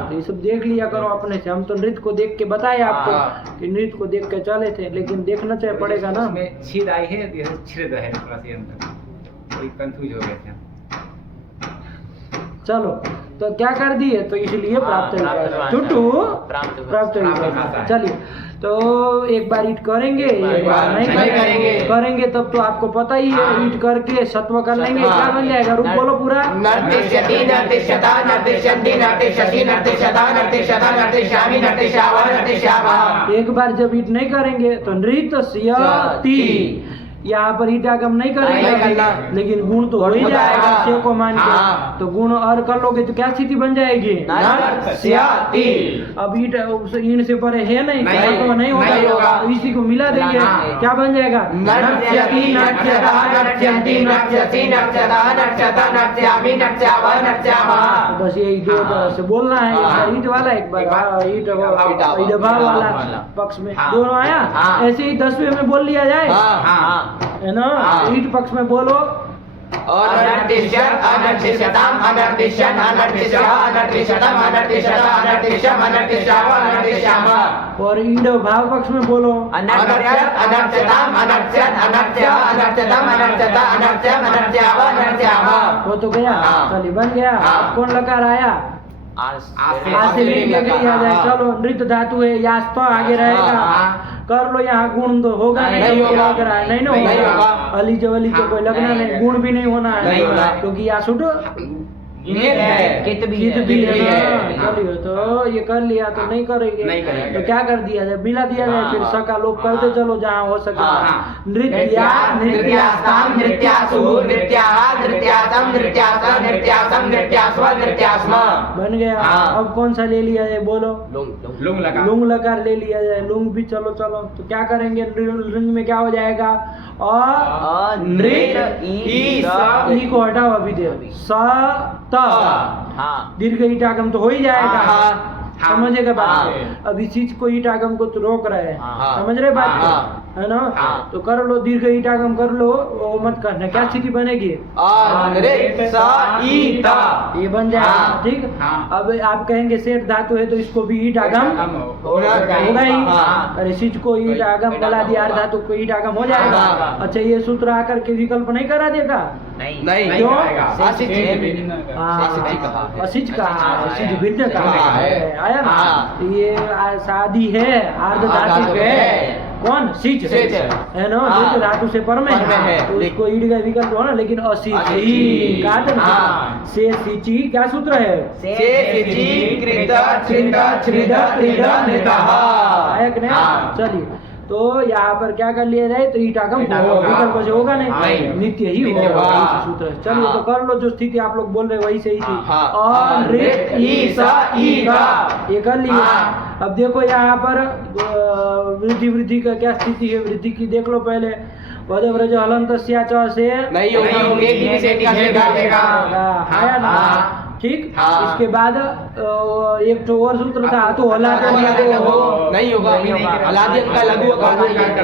तो ये सब देख लिया करो अपने से, हम तो नृत्य को देख के बताए आपको हाँ। कि नृत्य को देख के चले थे, लेकिन देखना चाहिए पड़ेगा ना। उसमें छीद आई है, ये छिद है, थोड़ा सा अंतर, थोड़ी कंफ्यूज हो गए थे हम। चलो तो क्या कर दिए, तो इसलिए प्राप्त विभाषा। छुट्टू प्राप्त विभाषा। चलिए तो एक बार ईट करेंगे, एक बार नहीं करेंगे। करेंगे तब तो आपको पता ही है, ईट करके सत्व कर लेंगे, क्या बन जाएगा? रूप बोलो पूरा। नर्तिष्यति नर्तिष्यता नर्तिष्यन्ति नर्तिष्यसि नर्तिष्यता नर्तिष्यता नर्तिष्यामि नर्तिष्यावः नर्तिष्यामः। एक बार जब ईट नहीं करेंगे तो नृत्यति, यहाँ पर ईटागम नहीं नहीं करना। करेंगे, लेकिन गुण तो हो ही हो जाएगा जाएगा। से को मान के। हाँ। तो गुण और कर लोगे तो क्या स्थिति बन जाएगी? नर्तिष्यति। अब ईट ईण से परे है नहीं, नहीं, तो नहीं नहीं होगा। होगा, तो इसी को मिला देंगे, हाँ। क्या बन जाएगा? नर्त्यति नर्त्यतः नर्त्यन्ति नर्त्यसि नर्त्यतः नर्त्यतः नर्त्यामि नर्त्यावः नर्त्यामः। तो बस यही 2 तरह से बोलना है, एक बार ईट वाला, एक बार ईट भाव वाला पक्ष में, हाँ। दोनों आया। हाँ। ऐसे ही 10वें में बोल लिया जाए, हाँ। है ना? हाँ। ईट पक्ष में बोलो। अनर्तिष्यत् अनर्तिष्यताम् अनर्तिष्यन् अनर्तिष्यः अनर्तिष्यतम् अनर्तिष्यत अनर्तिष्यम् अनर्तिष्यावः अनर्तिष्यामः। और ईड भाव पक्ष में बोलो। अनर्त्यत् अनर्त्यताम् अनर्त्यत् अनर्त्यः अनर्त्यतम् अनर्त्यत अनर्त्यम् अनर्त्यावः अनर्त्यामः। वो तो गया, हाँ। चलिए बन गया। हाँ। कौन लकार आया? आज आज से लेके लिया जाए। हाँ। चलो नृत्य धातु है, यास तो आगे रहेगा। हाँ। कर लो, यहाँ गुण तो होगा नहीं नहीं, होगा। लग रहा है नहीं ना नहीं होगा। होगा। अली जवली तो कोई लगना नहीं, नहीं, गुण भी नहीं होना नहीं होना है, है। क्योंकि यास उठ नियत है। कित भी गीत है। भी है है। ना। चलिए तो ये कर लिया तो नहीं करेंगे, नहीं करेंगे। तो क्या कर दिया जाए? मिला दिया जाए, फिर सका लोग करते चलो जहाँ हो सके। हाँ। नृत्या नृत्यास्ताम् नृत्यासु नृत्याः नृत्यासम् नृत्यास नृत्यासम् नृत्यास्व नृत्यास्म। बन गया। हाँ। अब कौन सा ले लिया जाए बोलो? लुंग लगा। लुंग लकार ले लिया जाए। लुंग भी चलो चलो, तो क्या करेंगे? लुंग में क्या हो जाएगा? और नृत ई स ई को हटाओ अभी दे, स त हाँ दीर्घ ईटागम तो हो ही जाएगा। हाँ। हाँ, समझेगा बात हाँ। को? अब इस चीज को ईट आगम को तो रोक रहे हैं, हाँ। समझ रहे बात को? हाँ। है ना? हाँ। तो कर लो, दीर्घ ईट आगम कर लो, वो मत करना। क्या स्थिति बनेगी? अनृत सईत ये बन जाएगा, हाँ। ठीक। हाँ। अब आप कहेंगे सेठ धातु है तो इसको भी ईट आगम होगा ही। हाँ। अरे सिच को ईट आगम बोला दिया, धातु को ईट आगम हो जाएगा। हाँ। अच्छा, ये सूत्र आकर के विकल्प नहीं करा देगा? नहीं क्यों? असिच असिच का असिच भिन्न का हाँ। आया ना? हाँ। तो ये शादी है, अर्ध धातु है। कौन? सिच सिच। है ना? हाँ। जो धातु से पर में पर में है है। तो उसको ईट का विकल्प हो ना, लेकिन असिच असिच। ही काट ना। हाँ। से सिची क्या सूत्र है? आया कि नहीं? हाँ। चलिए, तो यहाँ पर क्या कर लिया जाए? तो ईट आगम विकल्प से होगा नहीं, नहीं। नित्य ही नित्य होगा होगा। इस सूत्र से। चलिए, तो कर लो, जो स्थिति आप लोग बोल रहे हो वही सही थी। हाँ। अनृत ई स ई का, ये कर लिया। हाँ। अब देखो यहाँ पर वृद्धि का क्या स्थिति है? वृद्धि की देख लो पहले। पदव्रज हलंतस्या च से नहीं होंगे आया ना? हाँ। ठीक। हाँ। इसके बाद एक तो और सूत्र था, तो हला नहीं होगा हलादी का लघु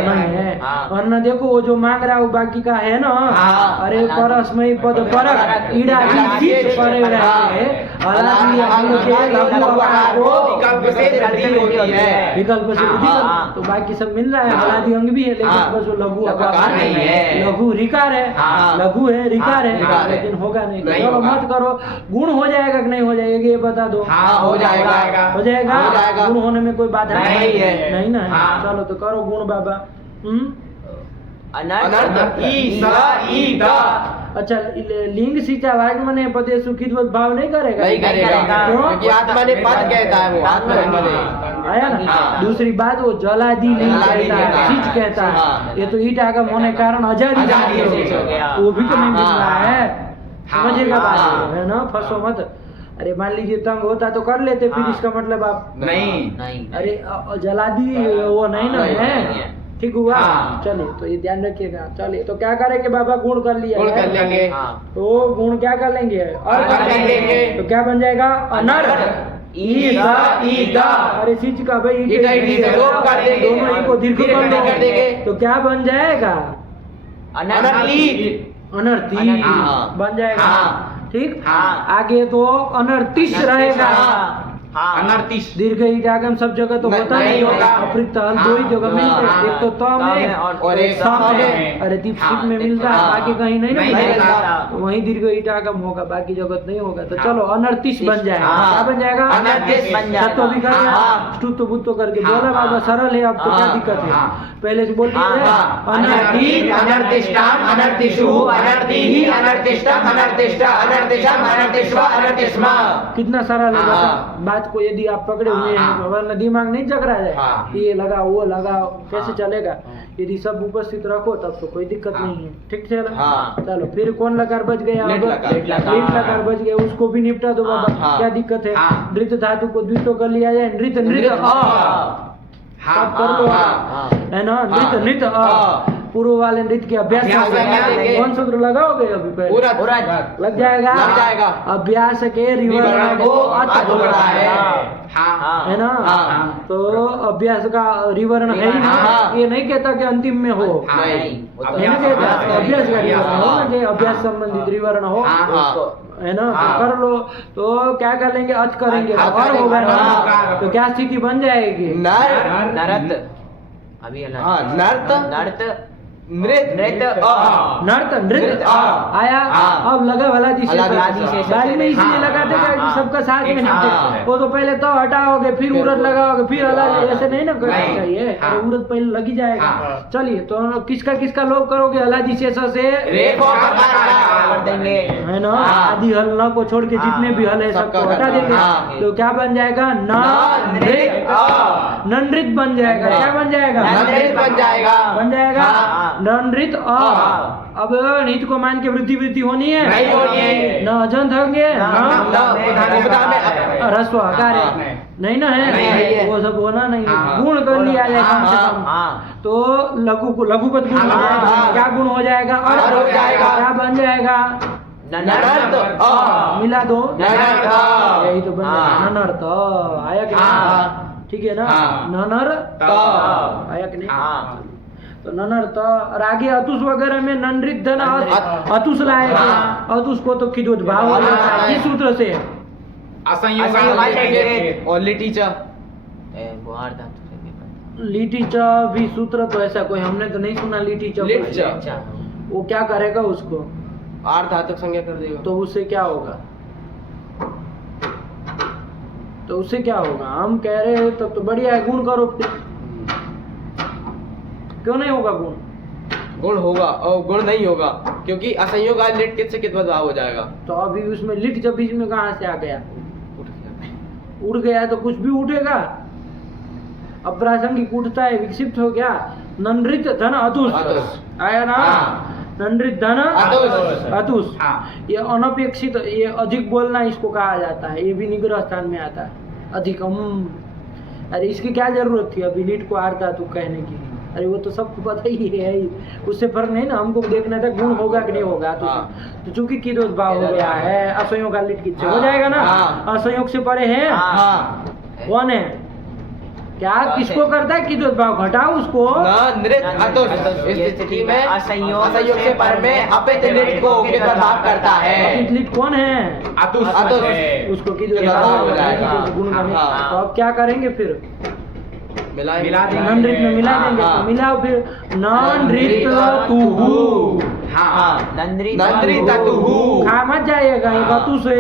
नहीं है। हाँ। वरना देखो वो जो मांग रहा है वो बाकी का है ना। हाँ। अरे परस्मय पद परक ईड़ा की परे रहते हलादी अंग के लघु आकार को विकल्प से वृद्धि होती है। विकल्प से वृद्धि कर, हाँ। तो बाकी सब मिल रहा है। हाँ। हलादी अंग भी है, लेकिन हाँ। बस वो लघु आकार आकार नहीं है। लघु रिकार है। हाँ। लघु है, रिकार है, रिकार है। लेकिन होगा नहीं। नहीं चलो होगा। मत करो। गुण हो जाएगा कि नहीं हो जाएगा ये बता दो। हाँ, हो जाएगा। हो जाएगा। हो जाएगा। गुण होने में कोई बात नहीं है। नहीं ना है। हाँ। चलो तो करो गुण बाबा। अनर्थ ई स ई द अच्छा, लिंग सीचा वाग मने पदे सुखित भाव नहीं करेगा? नहीं करेगा, क्यों? क्योंकि आत्मा ने पद कहता है, वो आत्मा ने पद है। आया ना? हाँ। दूसरी बात, वो जलादि लिंग जलादि कहता है, लिंग सिच कहता है। हाँ। ये तो ईट आगम होने के कारण आजादी आजादी हो हो गया। वो भी तो नहीं मिल हाँ। रहा है। हाँ। समझिएगा बात हाँ। है ना? फंसो मत। अरे मान लीजिए तंग होता तो कर लेते, फिर हाँ। इसका मतलब आप नहीं अरे जलादी वो नहीं ना नहीं है। है। ठीक हुआ। हाँ। चलिए, तो ये ध्यान रखिएगा। चलिए, तो क्या करेंगे बाबा? गुण कर लिया गुण है। कर लेंगे। तो गुण क्या कर लेंगे? और कर लेंगे। तो क्या बन जाएगा? अनर्थ ई द ई द अरे सिच का भाई ईट से लोप कर देंगे। दोनों ही को दीर्घ दीर्घ कर कर देंगे। तो क्या बन जाएगा? अनर्थी अनर्थी हाँ। बन जाएगा। हाँ। ठीक। हाँ। आगे तो अनर्तिश रहेगा। अनर्तिश दीर्घ ईटागम सब जगह तो होता नहीं होगा। अप्रयुक्त हल दो ही जगह मिलते हैं, एक तो त में और एक स स में। में। अरे दीपशिप में मिलता है, हाँ। बाकी कहीं नहीं ना नहीं मिलता। मिलता। तो वहीं दीर्घ ईटागम होगा, बाकी जगह नहीं होगा। तो चलो अनर्तिश बन जाएगा। हाँ। क्या बन जाएगा? अनर्तिश बन जाएगा। सत्व भी कर लिया, हाँ। स्तुत्व बुत्व करके हाँ। बोला बाबा, सरल है। अब तो क्या हाँ। दिक्कत है? हाँ। पहले से बोल दिया अनर्थी अनर्तिष्टाम अनर्तिषु अनर्तिहि अनर्तिष्टम अनर्तिष्ट अनर्तिषम अनर्तिष्व अनर्तिष्मा। कितना सारा लगा हाँ। बात को, यदि आप पकड़े हुए हाँ। हैं, वरना दिमाग नहीं जग रहा है। हाँ। ये लगा वो लगा कैसे हाँ। चलेगा? यदि सब उपस्थित रखो तब तो कोई दिक्कत हाँ। नहीं है। ठीक चलो। हाँ। चलो, फिर कौन लकार बच गया? लेट अब लकार। लेट लकार बच गया, उसको भी निपटा दो बाबा। हाँ। क्या दिक्कत है? हाँ। नृत्य धातु को द्वित्व कर लिया जाए। नृत्य नृत्य सब कर लो, है ना? नृत्य नृत्य पूर्व वाले नृत्य के अभ्यास अभ्यास करेंगे। कौन सूत्र लगाओगे अभी पहले? लग जाएगा। लग जाएगा। अभ्यास के रिवर्ण को अत बोलता है है ना? हाँ। तो अभ्यास का रिवर्ण है ही ना। हाँ। ये नहीं कहता कि अंतिम में हो। नहीं ये नहीं कहता अभ्यास का रिवर्ण हो ना, कि अभ्यास संबंधित रिवर्ण हो, है ना? तो कर लो। तो क्या कर लेंगे? अच करेंगे तो और होगा ना। हाँ। तो क्या स्थिति बन जाएगी? नर्त अभी नर्त नृत्य नर्त नृत्य आया। हाँ। अब लगा भला जी हलादी से बाद में इसलिए हाँ। लगाते क्या कि हाँ। सबका साथ में हाँ। निपटे। वो तो पहले तो हटाओगे, फिर उड़द लगाओगे, फिर हलादी, ऐसे नहीं ना करना नहीं। चाहिए। हाँ। अरे उड़द पहले लग ही जाएगा। हाँ। चलिए, तो किसका किसका लोप करोगे? हलादी शेष से रेखों का कर देंगे, है ना? हाँ। आदि हल न को छोड़ के जितने भी हल है सबको सबका हटा देंगे। हाँ। तो क्या बन जाएगा? नृत्य बन जाएगा। क्या बन जाएगा? नृत्य बन जाएगा। बन जाएगा। हाँ। नृत्य हाँ। अब नित्य को मान के वृद्धि होनी है? नहीं होनी है। न अजंत होंगे रस्व हकार हाँ। नहीं ना नहीं है। है। वो सब होना नहीं है। हाँ। गुण कर लिया जाए कम से कम। हाँ। तो लघुपद गुण हो हाँ। जाएगा। क्या गुण हो जाएगा? अर्थ हो जाएगा। क्या बन जाएगा? ननर्त मिला दो ननर्त यही तो बन हाँ। गया ननर्त आया कि हाँ। नहीं ठीक है ना हाँ। ननर्त आया कि नहीं हाँ। तो ननर्त और आगे अतुस वगैरह में ननरित धन अतुस लाए थे हाँ। अतुस को तो किदुत भाव हो जाता है किस सूत्र से असंयोग और लिटीचा लीटी च भी सूत्र तो ऐसा कोई हमने तो नहीं सुना लीटी च लिटचा वो क्या करेगा उसको आर धातुक संज्ञा कर देगा तो उससे क्या होगा तो उससे क्या होगा हम कह रहे हैं तब तो बढ़िया है गुण करो फिर क्यों नहीं होगा गुण गुण होगा और गुण नहीं होगा क्योंकि असंयोग आज लिट कित से कित भाव हो जाएगा तो अभी उसमें लिट जब बीच में कहाँ से आ गया उड़ गया तो कुछ भी उठेगा अप्रासंगिक उठता है विक्षिप्त हो गया ननृत धन अतुस अतुस। आया ना हाँ। ननृत धन अतुस। अतुस हाँ। ये अनपेक्षित ये अधिक बोलना इसको कहा जाता है ये भी निग्रह स्थान में आता है अधिकम अरे इसकी क्या जरूरत थी अभी लीट को आर धातु कहने की अरे वो तो सबको पता ही है उससे फर्क नहीं ना हमको देखना था गुण होगा कि नहीं होगा तो चूंकि किदोष भाव हो गया है असंयोग का लिट किससे हो जाएगा ना हाँ। असंयोग से परे है हाँ कौन है क्या किसको करता है किदोष भाव घटाओ उसको नृत अतुस इस स्थिति में असंयोग से पर में अपित लिट को कित भाव करता है अपित लिट कौन है अतुस उसको किदोष किदोष भाव भाव हो होगा, जाएगा। किदोष गुण बने। हाँ। तो अब क्या करेंगे फिर मिला देंगे। ननृत में मिला हाँ, देंगे हाँ। तो मिलाओ फिर ननृत तुहु नंद्री ततुहु खा मत जाइएगा ये बतु से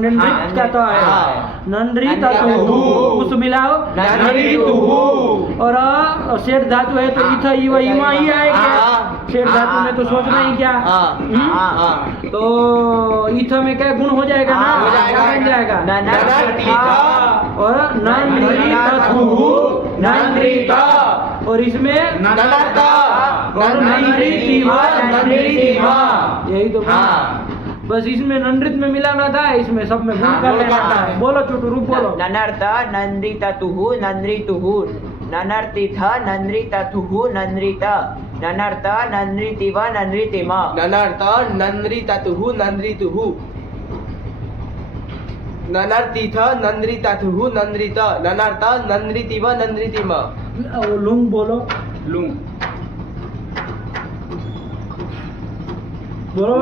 ननृत का तो है हाँ। ननृत तुहु उस मिलाओ नंद्री तुहु और शेर धातु है तो इथा इवा इमा ही आएगा हाँ। शेर धातु में तो सोचना ही क्या हाँ। हम्म? हाँ। तो इथा में क्या गुण हो जाएगा ना हो जाएगा। क्या बन जाएगा ननर्तीता और ननृतुहु ननृता और इसमें ननर्ता और ननृतिवा ननृतिवा यही तो हाँ। बस इसमें ननृत में मिलाना था इसमें सब में गुण हाँ, कर गुण लेना करना था है। बोलो छोटू रूप बोलो ननर्त नंदिततुहु ननृतुहु ननर्तिथ ननृततुहु ननृत ननर्त ननृतिव ननृतिम ननर्ता नंद्री ततुहु नंद्रितुहु ननर्तीथ नंद्री ततुहु नंद्रित ननर्ता नंद्रितिव नंद्रितिम वो लुंग बोलो लूं बोलो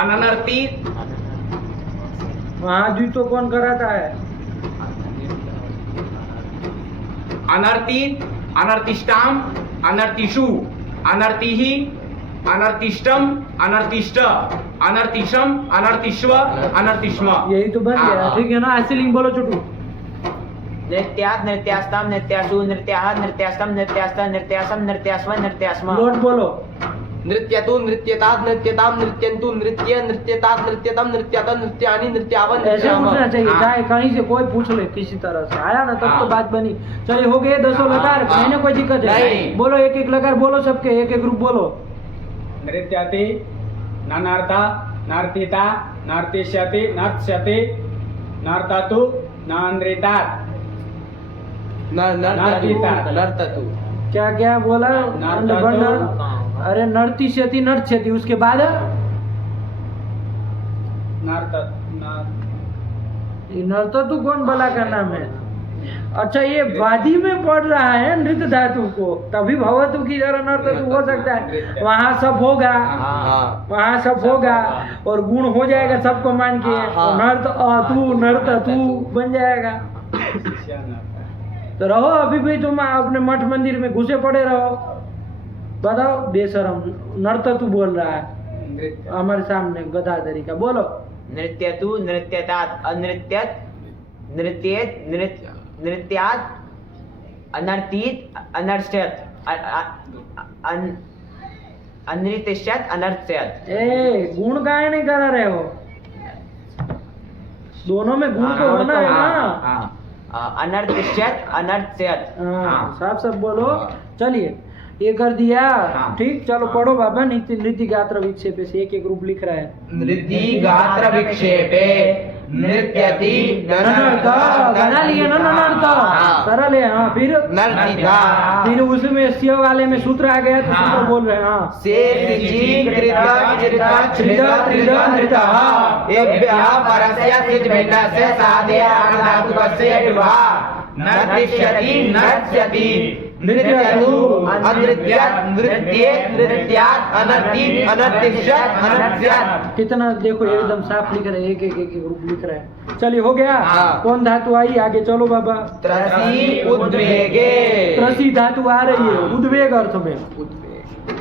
अननर्ती वहाँ जी तो कौन कराता है अनर्ती अनर्तिष्टाम अनर्तिषु अनर्तिहि अनर्तिष्टम अनर्तिष्ट अनर्तिशम अनर्तिष्व अनर्तिष्म यही तो बन गया हाँ। ठीक है ना ऐसे लिंग बोलो छोटू नृत्यात् नृत्यास्ताम नृत्यासु नृत्याः नृत्यास्तम नृत्यास्त नृत्यासम नृत्यास्व नृत्यास्म लोट बोलो नृत्यतु नृत्यतात नृत्यताम नृत्यन्तु नृत्य नृत्यतात नृत्यतम नृत्यत नृत्यानि नृत्यावन ऐसे उठना चाहिए हाँ। चाहे कहीं से कोई पूछ ले किसी तरह से आया ना तब तो हाँ। बात बनी चलिए हो गए 200 लकार हाँ। कहीं ना कोई दिक्कत है नहीं। बोलो एक एक लकार बोलो सबके एक एक ग्रुप बोलो नृत्यति ननार्ता नर्तिता नर्तिष्यति नर्त्स्यति नर्ततु ननृतात नर्ततु क्या क्या बोला नर्ततु। वर्ण अरे नर्तिष्यति नर्त्स्यति उसके बाद नर्ततु कौन बला का नाम है अच्छा ये वादी में पढ़ रहा है नृत्य धातु को तभी भवतु की जरा नर्ततु हो सकता है वहाँ सब होगा हाँ। वहाँ सब होगा और गुण हो जाएगा सबको मान के हाँ। नर्त तू नर्त तू बन जाएगा तो रहो अभी भी तुम अपने मठ मंदिर में घुसे पड़े रहो बताओ बेशरम नर्त तू बोल रहा है हमारे सामने गदाधरी का बोलो नृत्यतु नृत्यतात अनृत्यत नृत्येत नृत्यात् अनर्तीत अनर्त्यत अनृतिष्यत अनर्त्यत ए गुण काहे नहीं करा रहे हो दोनों में गुण तो होना है ना अनर्तिष्यत अनर्त्यत हाँ, साफ साफ बोलो चलिए ये कर दिया हाँ। ठीक चलो पढ़ो बाबा नीति गात्र विक्षेप से एक एक रूप लिख रहा है नृति गात्र विक्षेपे नृत्यति ननर्त बना लिए ना ननर्त हाँ। सरल है हाँ फिर नर्तिता फिर उसमें स्य वाले में सूत्र आ गया तो सूत्र बोल रहे हैं हाँ से सिचि कृत चिरित त्रिद त्रिद नृतः एभ्यः परस्य सिद्धिभिन्नस्य साधे आर्धातुकस्य युवा नर्तिष्यति नृत्यति नृत्यतु अनृत्यत् नृत्येत् नृत्यात् अनर्तित् अनर्तिष्यत् अनर्त्यत्। कितना देखो एकदम साफ लिख रहे हैं एक एक एक एक रूप लिख रहे हैं चलिए हो गया हाँ। कौन धातु आई आगे चलो बाबा त्रसी उद्वेगे त्रसी धातु आ रही है उद्वेग अर्थ में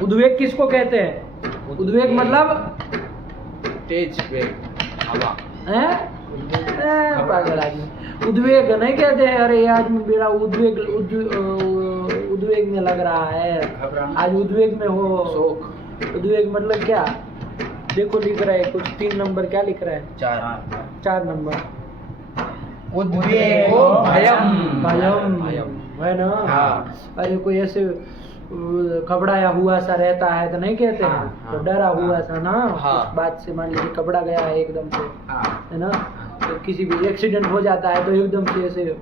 उद्वेग किसको कहते हैं उद्वेग मतलब तेज वेग हैं पागल आदमी उद्वेग नहीं कहते हैं अरे आज मेरा उद्वेग में लग रहा है आज उद्वेग में हो शोक उद्वेग मतलब क्या देखो लिख रहा है कुछ 3 नंबर क्या लिख रहा है 4 नंबर उद्वेगो भयम भयम है ना हाँ। अरे कोई ऐसे घबराया हुआ सा रहता है तो नहीं कहते हैं हाँ, तो डरा हुआ सा ना हाँ। उस बात से मान लीजिए घबरा गया है एकदम से हाँ। है ना तो किसी भी एक्सीडेंट हो जाता है तो एकदम से ऐसे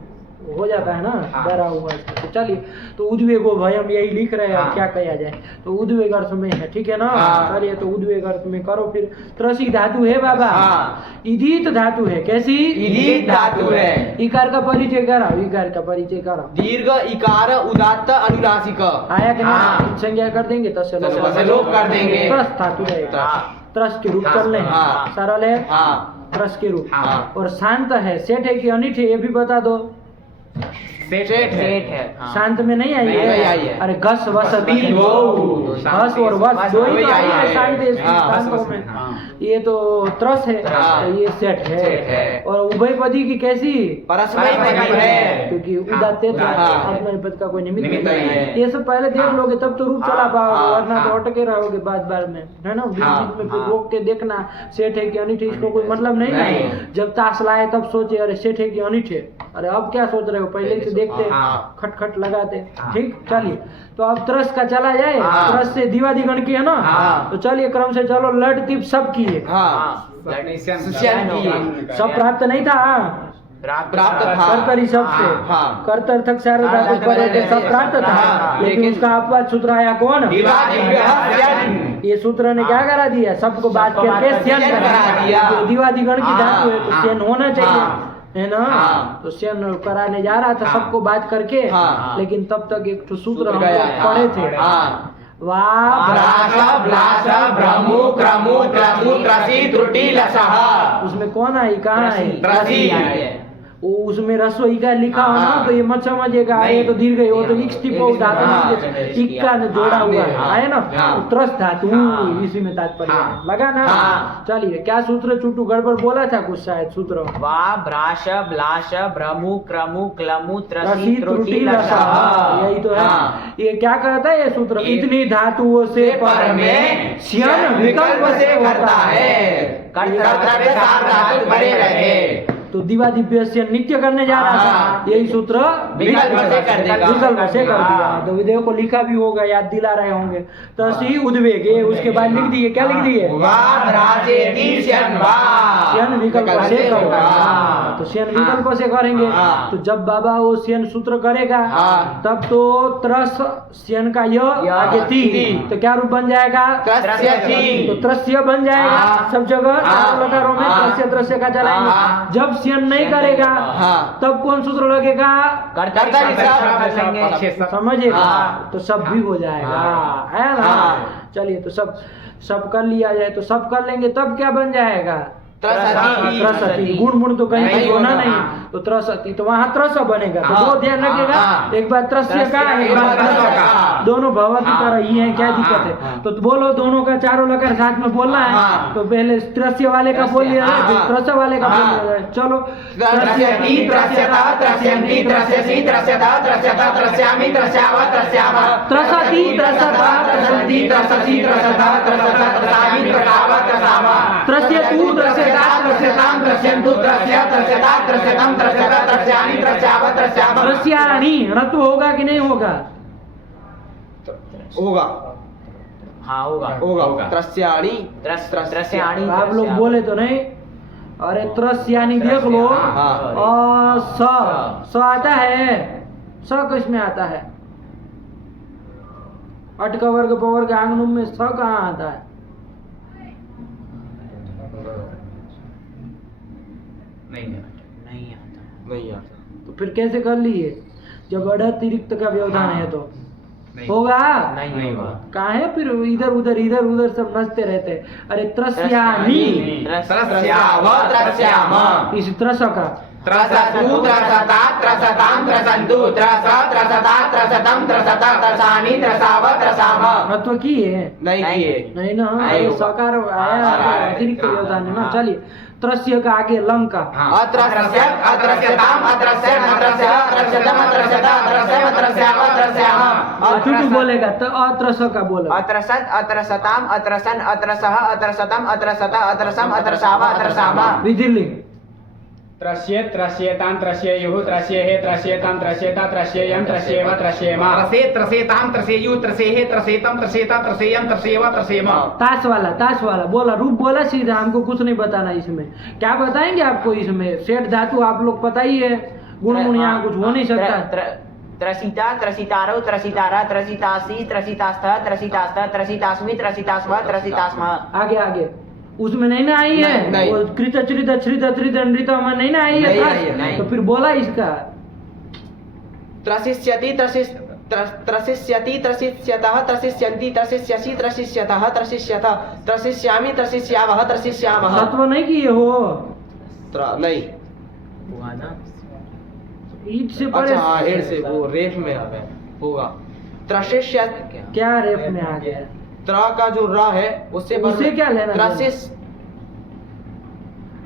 हो जाता है ना हाँ। डरा हुआ सा तो चलिए तो उद्वेगो भयम यही लिख रहे हैं अब हाँ। क्या कहा जाए तो उद्वेग अर्थ में है ठीक है ना हाँ। चलिए तो उद्वेग अर्थ में करो फिर त्रसी धातु है बाबा हाँ। इदित धातु है कैसी इदित धातु है। इकार का परिचय कराओ इकार का परिचय कराओ दीर्घ इकार उदात्त अनुनासिक आया कि हाँ। नहीं संज्ञा कर देंगे तस्य तस्य लोप कर देंगे। त्रस धातु रहेगा त्रस। त्रस के रूप हाँ, चलने हैं हाँ। सरल है हाँ त्रस के रूप हाँ। और शांत है सेठ है कि अनिठ है ये भी बता दो सेठ सेठ है। सेठ है हाँ। शांत में नहीं आई नहीं है आई है। अरे घस वसती दो। घस और वस दो ही तो आई है है। शांत हाँ, शांतों वस, में हाँ। ये तो त्रस है हाँ। तो ये सेठ सेठ है। है और उभयपदी की कैसी परस्मैपदी है। क्योंकि उदात्ते तो हाँ। आत्मनिपद का कोई निमित्त निमित्त नहीं नहीं है है। ये सब पहले देख लोगे तब तो रूप चला हाँ, पाओगे हाँ, वरना तो हाँ। अटके रहोगे बार में है ना बीच हाँ, बीच में फिर हाँ। रोक के देखना सेठ है कि अनिठ है इसको कोई मतलब नहीं नहीं। ना जब ताश लाए तब सोचे अरे सेठ है कि अनिठ है अरे अब क्या सोच रहे हो पहले से देखते हाँ। खटखट लगाते हाँ। ठीक चलिए तो अब त्रस का चला जाए हाँ। त्रस से दिवादिगण की है ना हाँ। तो चलिए क्रम से चलो लट टिप सब की है हाँ सुस्यान की सब प्राप्त नहीं था प्राप्त था। कर्तरी सबसे हाँ। कर्तर थक सारे धातु पर है कि सब प्राप्त था हाँ, लेकिन लेकिन उसका अपवाद सूत्र आया कौन दिवादिगण स्यन। ये सूत्र ने क्या करा दिया सबको बात करके स्यन स्यन करा करा दिया दिया। तो दिवादिगण की हाँ, धातु है तो हाँ, स्यन होना चाहिए हाँ। है ना हाँ। तो स्यन कराने जा रहा था सबको बात करके हाँ। लेकिन तब तक एक तो सूत्र हम गया लोग पढ़े थे हाँ। वाह ब्राश ब्लाश भ्रमु क्रमु त्रसु त्रसी त्रुटि लसः। उसमें कौन आई कहाँ आई त्रसी वो उसमें रसोई का लिखा हो ना हाँ। तो ये मत समझिएगा ये तो दीर्घ है वो तो इक्स टिपो धातु हाँ। इक्का ने जोड़ा हुआ है हाँ। है ना हाँ। तो त्रस धातु हाँ। इसी में तात्पर्य है। हाँ। लगा ना हाँ। चलिए क्या सूत्र चूटू गड़बड़ बोला था कुछ शायद सूत्र वा भ्राश ब्लाश भ्रमु क्रमु क्लमु रसी त्रसी त्रुटि त्रुटि लसा लसः। यही तो है हाँ। ये क्या कहता है ये सूत्र ये- इतनी धातुओं से पर में श्यन विकल्प से करता है कर्ता के साथ धातु बने रहे तो दिवा दिव्य से नित्य करने जा रहा था हाँ। यही सूत्र विकल्प से कर देगा। विकल्प से कर दिया हाँ। तो विधेय को लिखा भी होगा याद दिला रहे होंगे तसी उद्वेगे उसके बाद लिख दिए क्या लिख दिए वाम राजेति श्यन वा। श्यन विकल्प से करो हाँ। तो श्यन विकल्प से करेंगे हाँ। तो जब बाबा वो श्यन सूत्र करेगा हाँ। तब तो त्रस श्यन का य आगे ती तो क्या रूप बन जाएगा त्रस्यति। तो त्रस्य बन जाएगा हाँ। सब जगह हाँ। चारों लकारों में हाँ। त्रस्य त्रस्य का चलाएंगे हाँ। जब श्यन नहीं करेगा हाँ। तब कौन सूत्र लगेगा कर्तरी सब। समझेगा हाँ। तो सब भी हो जाएगा हाँ। है ना हाँ। चलिए तो सब कर लिया जाए तो सब कर लेंगे तब क्या बन जाएगा त्रसति। त्रसति गुण गुण तो कहीं नहीं कुछ होना होगा। नहीं तो त्रसति तो वहाँ त्रस बनेगा तो हाँ। वो ध्यान रखिएगा हाँ। एक बार त्रस्य का एक बार त्रस का दोनों भव की तरह ही है क्या दिक्कत है तो बोलो दोनों का चारों लकार साथ में बोलना है हाँ। तो पहले त्रस्य वाले का बोल लिया जाए, फिर हाँ। त्रस वाले का बोल हाँ। लिया जाए। चलो त्रस्यति त्रस्यता त्रस्यन्ति त्रस्यसि त्रस्यता त्रस्यता त्रस्यामि त्रस्याव त्रस्यामः। त्रसति त्रसता त्रसन्ति त्रससि त्रसता त्रसता त्रसामि त्रसाव त्रसामः। त्रस्यतु त्रस्यता त्रस्यतां त्रस्यन्तु त्रस्य त्रस्यता त्रस्यतं त्रस्यता त्रस्यामि त्रस्याव त्रस्यामः। त्रस्याणि ऋतु होगा कि नहीं होगा होगा हाँ होगा होगा त्रस्याणि त्रस्याणि आप लोग बोले तो नहीं अरे त्रस यानी देख लो, और स आता है, स किस में आता है? अट का वर्ग पवर के आंगनों में स कहाँ आता है? नहीं आता। तो फिर कैसे कर लिए? जब अतिरिक्त का व्यवधान है तो होगा? नहीं होगा। कहाँ है फिर? इधर उधर सब नचते रहते। अरे त्रस्यामी, त्रस्याव त्रस्याम इस त्रस का त्रसतु त्रसता त्रसतां त्रसन्तु त्रस त्रसता त्रसतं त्रसत त्रसानि त्रसाव त्रसाम। महत्व की है? नहीं किए। नहीं ना, ये सकार आया तो अतिरिक्त व्यवधान है ना। चलिए, त्रस्य का आगे लंका, अत्रस्यत् अत्रस्यताम् अत्रस्यन् अत्रस्यः अत्रस्यतम् अत्रस्यत अत्रस्यम् अत्रस्याव अत्रस्याम। अचूक बोलेगा तो अत्रस का बोलेगा। अत्रसत अत्रसताम अत्रसन अत्रसः अत्रसतम अत्रसत अत्रसम अत्रसाव अत्रसाम। विधिलिंग त्रस्येत् त्रस्येतां त्रस्येयुः त्रस्येहे त्रस्येतां त्रस्येता त्रस्येयं त्रस्येव त्रस्येमा। त्रसेताम त्रसेयु त्रसेहे त्रसेतम त्रसेता त्रसेयम त्रसेव त्रसेम। ताश वाला बोला, रूप बोला सीधा, हमको कुछ नहीं बताना इसमें। क्या बताएंगे आपको इसमें? सेठ धातु आप लोग पता ही है, गुण यहाँ कुछ हो नहीं सकता। त्रसिता त्रसितारो त्रसितारा त्रसितासी त्रसितास्थ त्रसितास्थ त्रसितास्मि त्रसितास्म त्रसितास्म। आगे उसमें नहीं ना आई है? नहीं। वो कृत चरित छ्रित त्रित नृत में नहीं ना आई नहीं आई है? है, नहीं। तो फिर बोला इसका त्रसिष्यति त्रसिष्यति त्रसिष्यतः त्रसिष्यन्ति त्रसिष्यसि त्रसिष्यतः त्रसिष्यथ त्रसिष्यामि त्रसिष्यावः त्रसिष्यामः। सत्व नहीं किए हो? नहीं। हुआ ना। ईट से परे अच्छा हाँ, एड से वो रेफ में होगा। त्रसिष्य क्या रेप में आ गया? त्र का जो र है उससे उससे क्या लेना देना? त्रसिस।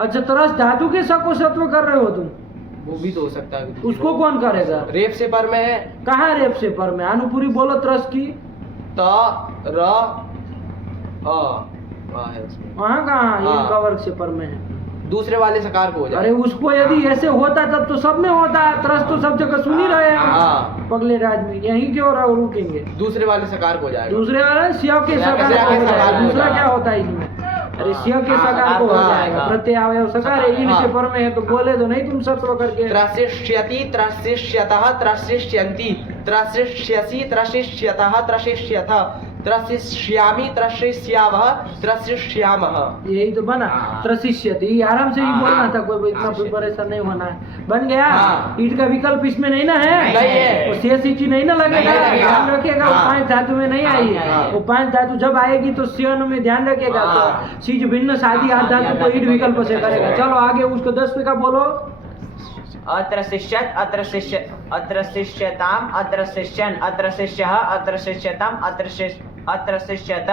अच्छा, तरस धातु के सको सत्व कर रहे हो तुम? वो भी तो हो सकता है। उसको कौन करेगा? रेफ से पर में है। कहाँ रेप से पर में? अनुपुरी बोलो त्रस की। त र अ है उसमें। वहाँ कहाँ? हाँ। इनका वर्ग से पर में है। दूसरे वाले सकार को हो जाए। अरे उसको यदि ऐसे होता तब तो सब में होता है। त्रस तो सब जगह सुन ही रहे हैं हाँ। पगले राज में। यहीं क्यों रहा रुकेंगे? दूसरे वाले सकार को हो जाएगा। दूसरे वाला शिव के सकार शिव को के हो सकार जाएगा। को दूसरा होगा। क्या होता है इसमें? अरे शिव के सकार को हो हाँ, जाएगा। हाँ। प्रत्यय अवयव सकार है, इन हाँ। से पर में है तो बोले तो नहीं तुम सत्व करके। त्रसिष्यति त्रसिष्यतः त्रसिष्यन्ति त्रसिष्यसि त्रसिष्यतः त्रसिष्यथ त्रसिष्यामि त्रसिष्यावः त्रसिष्यामः। यही तो बना। हाँ। त्रसिष्यति आराम से ही हाँ, बोलना हाँ। था, कोई इतना प्रिपरेशन नहीं होना है। बन गया? हाँ। ईट का विकल्प इसमें नहीं ना है? नहीं है। वो शेष इची नहीं ना लगेगा? नहीं लगेगा। ध्यान रखिएगा, वो हाँ। 5 धातु में नहीं आई है। हाँ। वो 5 धातु जब आएगी तो सियन में ध्यान रखिएगा। हाँ। तो चीज भिन्न शादी 8 धातु को ईट विकल्प से करेगा। चलो आगे उसको 10 पे का बोलो। अत्रशिष्यत अत्रशिष्यताम अत्रशिष्यन अत्रशिष्यः अत्रशिष्यतम अत्रशिष्यत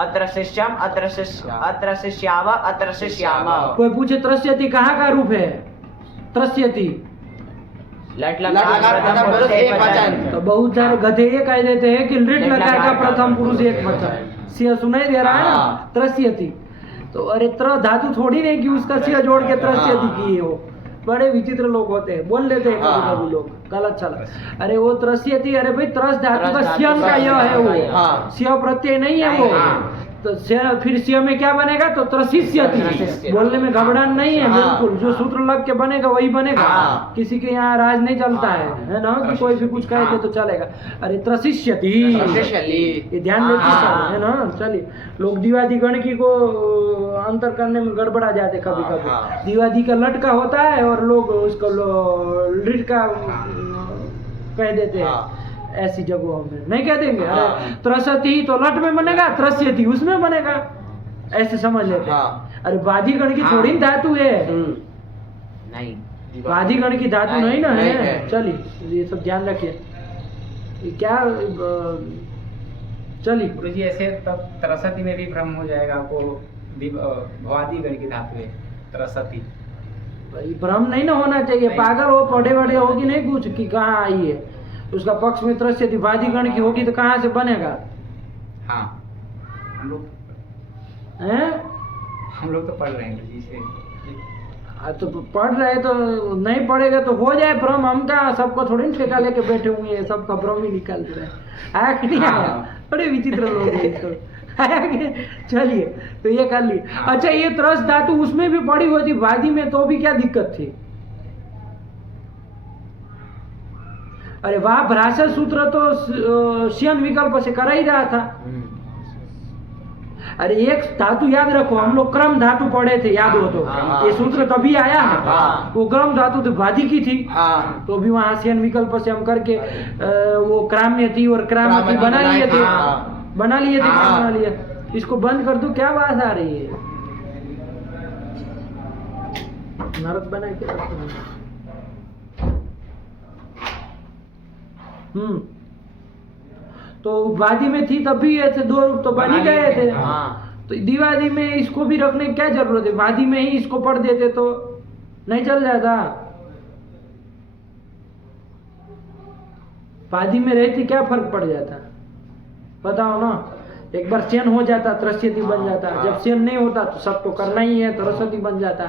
अत्रशिष्यम अत्रशिष्याव अत्रशिष्याम। कोई पूछे त्रस्यति कहाँ का रूप है? त्रस्यति लट लकार प्रथम पुरुष एक वचन। तो बहुत सारे गधे ये कह देते हैं कि लृट लकार का प्रथम पुरुष एक वचन। सिया सुनाई दे रहा है ना? हाँ। त्रस्यति। तो अरे त्र धातु थोड़ी नहीं कि उसका सिया जोड़ के त्रस्यति किए हो। बड़े विचित्र लोग होते हैं, बोल लेते हैं कभी हाँ। कभी लोग, गलत चला। अरे वो त्रस्यति, अरे भाई त्रस धातु का सियन का यह है वो। हाँ। सिया प्रत्यय नहीं है वो। हाँ। तो फिर सिया में क्या बनेगा? तो त्रसिष्यति। त्रसिष्यति। बोलने में घबराहट नहीं है। हाँ। बिल्कुल जो सूत्र लग के बनेगा वही बनेगा। हाँ। किसी के यहाँ राज नहीं चलता है ना कि कोई भी कुछ कहे तो चलेगा। अरे त्रसिष्यति, त्रसिष्यति। ये ध्यान रखिए हाँ। सब, है ना? चलिए, लोग दिवादी गणकी को अंतर करने में गड़बड़ा जाते कभी हाँ। कभी। दिवादी का लटका होता है और लोग उसको लिट का कह देते हैं। हाँ। ऐसी जगहों में नहीं कह देंगे। अरे हाँ। त्रसति तो लट में बनेगा, त्रस्यति उसमें बनेगा, ऐसे समझ लेते हैं। हाँ। अरे बाधिगण की थोड़ी ना धातु है। नहीं बाधिगण की धातु नहीं ना नहीं है। है। चलिए ये सब ध्यान रखिए। ये क्या चलिए गुरु जी ऐसे तब तरसती में भी भ्रम हो जाएगा आपको। भवादी गण की धातु है तरसती। भाई भ्रम नहीं ना होना चाहिए। पागल हो, पढ़े बड़े होगी नहीं कुछ कि कहाँ आई है। उसका पक्ष में त्रस्यति बाधिगण की होगी तो कहाँ से बनेगा? हाँ हम लोग तो पढ़ रहे हैं गुरु जी से। तो पढ़ रहे तो नहीं पढ़ेगा तो हो जाए भ्रम। हम का सबको थोड़ी ना ठेका लेके बैठे हुए हैं, सबका भ्रम ही निकाल रहे हैं। आया कि नहीं आया? बड़े विचित्र लोग हैं तो। चलिए, तो ये कर ली। अच्छा, ये त्रस धातु उसमें भी पड़ी हुई थी वादी में, तो भी क्या दिक्कत थी? अरे वाह, भ्राशा सूत्र तो श्यन विकल्प से करा ही रहा था। अरे एक धातु याद रखो, हम लोग क्रम धातु पढ़े थे, याद हो तो? ये सूत्र तभी आया है। वो क्रम धातु तो वादी की थी, तो भी वहां श्यन विकल्प से हम करके वो क्राम्य थी और क्राम्य थी बना लिए थे। बना लिए थे, क्या बना लिए? इसको बंद कर दो, क्या बात आ रही है? नरक बना के तो वादी में थी तब भी ऐसे दो रूप तो बन ही गए थे। तो दिवादी में इसको भी रखने की क्या जरूरत है? वादी में ही इसको पढ़ देते तो नहीं चल जाता? वादी में रहती क्या फर्क पड़ जाता, बताओ ना? एक बार सेन हो जाता त्रस्यति बन जाता, जब सेन नहीं होता तो सब तो करना ही है, त्रस्यति बन जाता।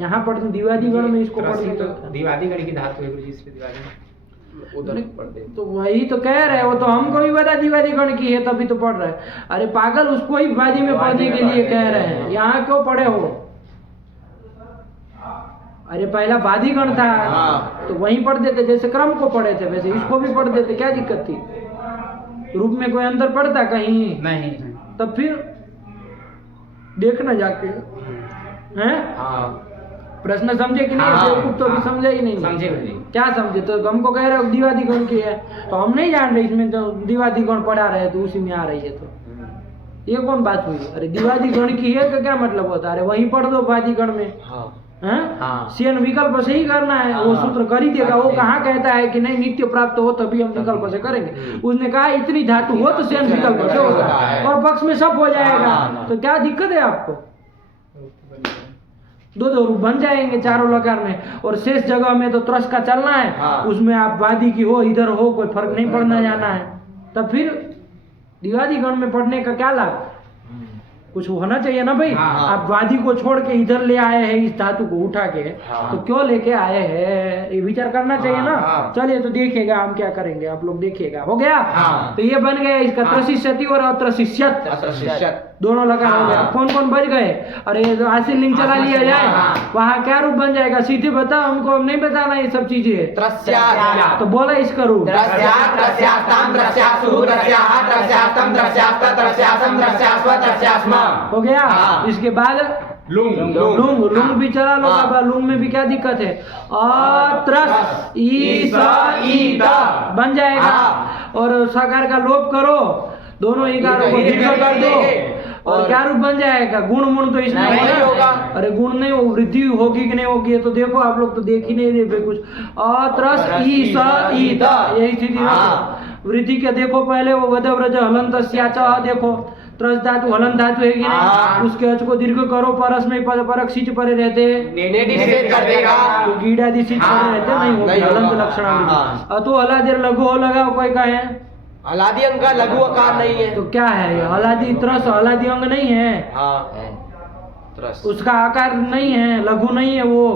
यहाँ पर दिवादी गण में इसको पढ़ तो दिवादी गण की धातु है गुरुजी, इसलिए दिवादी उधर पढ़ दे। तो वही तो कह रहे हो, तो हमको भी पता दिवादी गण की है तभी तो पढ़ रहे हैं। अरे पागल, उसको ही वादी में पढ़ने के लिए कह रहे हैं, यहाँ क्यों पढ़े हो? अरे पहला वादी गण था तो वहीं पढ़ देते, जैसे क्रम को पढ़े थे वैसे इसको भी पढ़ देते, क्या दिक्कत थी? रूप में कोई अंतर पड़ता कहीं? नहीं। तब फिर देखना जाके हैं। प्रश्न समझे कि नहीं? बेवकूफ तो अभी समझे ही नहीं। समझे नहीं। क्या समझे? तो हमको कह रहे हो दिवादी गण की है, तो हम नहीं जान रहे इसमें तो दिवादी गण पढ़ा रहे तो उसी में आ रही है, तो ये कौन बात हुई? अरे दिवादी गण की है तो क्या मतलब होता है? अरे वहीं पढ़ दो वादी गण में। सेन विकल्प से ही करना है, वो सूत्र कर ही देगा। वो कहाँ कहता है कि नहीं नित्य प्राप्त हो तभी हम विकल्प से करेंगे? उसने कहा इतनी धातु हो तो सेन विकल्प से होगा, और पक्ष में सब हो जाएगा, तो क्या दिक्कत है आपको? दो रूप बन जाएंगे चारों लकार में, और शेष जगह में तो त्रस का चलना है। उसमें आप वादी की हो इधर हो, कोई फर्क नहीं पड़ना जाना है। तब फिर दिवादी गण में पढ़ने का क्या लाभ? कुछ होना चाहिए ना भाई। आप वादी को छोड़ के इधर ले आए हैं, इस धातु को उठा के, तो क्यों लेके आए हैं? ये विचार करना चाहिए ना। चलिए तो देखिएगा हम क्या करेंगे, आप लोग देखिएगा। हो गया? तो ये बन गया इसका त्रसिष्यति और अत्रसिष्यत, दोनों लगा हो गया। कौन कौन बच गए? अरे तो आशीन लिंग चला लिया जाए, वहाँ क्या रूप बन जाएगा? सीधे बताओ हमको, हम नहीं बताना ये सब चीजें। तो बोला इसका रूप हो गया। इसके बाद लुंग भी चला लो बाबा। लुंग में भी क्या दिक्कत है? अत्रस ई बन जाएगा, और सकार का लोप करो, दोनों इकारों को दीर्घ कर दो, और क्या रूप बन जाएगा? गुण तो इसमें नहीं होगा। अरे गुण नहीं हो, वृद्धि होगी कि नहीं होगी? तो देखो आप लोग तो देख ही नहीं रहे कुछ। अत्रस ई यही स्थिति रखो। वृद्धि के देखो पहले, वो वदव्रज हलंत देखो, त्रस धातु हलन धातु है कि नहीं? उसके अच को दीर्घ करो, परस में परक सिच परे रहते, तो गीड़ादि सिच परे रहते नहीं होगी हलंत लक्षण। अतो हलादेर लघु हो लगाओ, कोई का है? हलादी अंग का लघु आकार नहीं है, तो क्या है? हलादी त्रस हलादी अंग नहीं है, उसका आकार नहीं है, लघु नहीं है वो।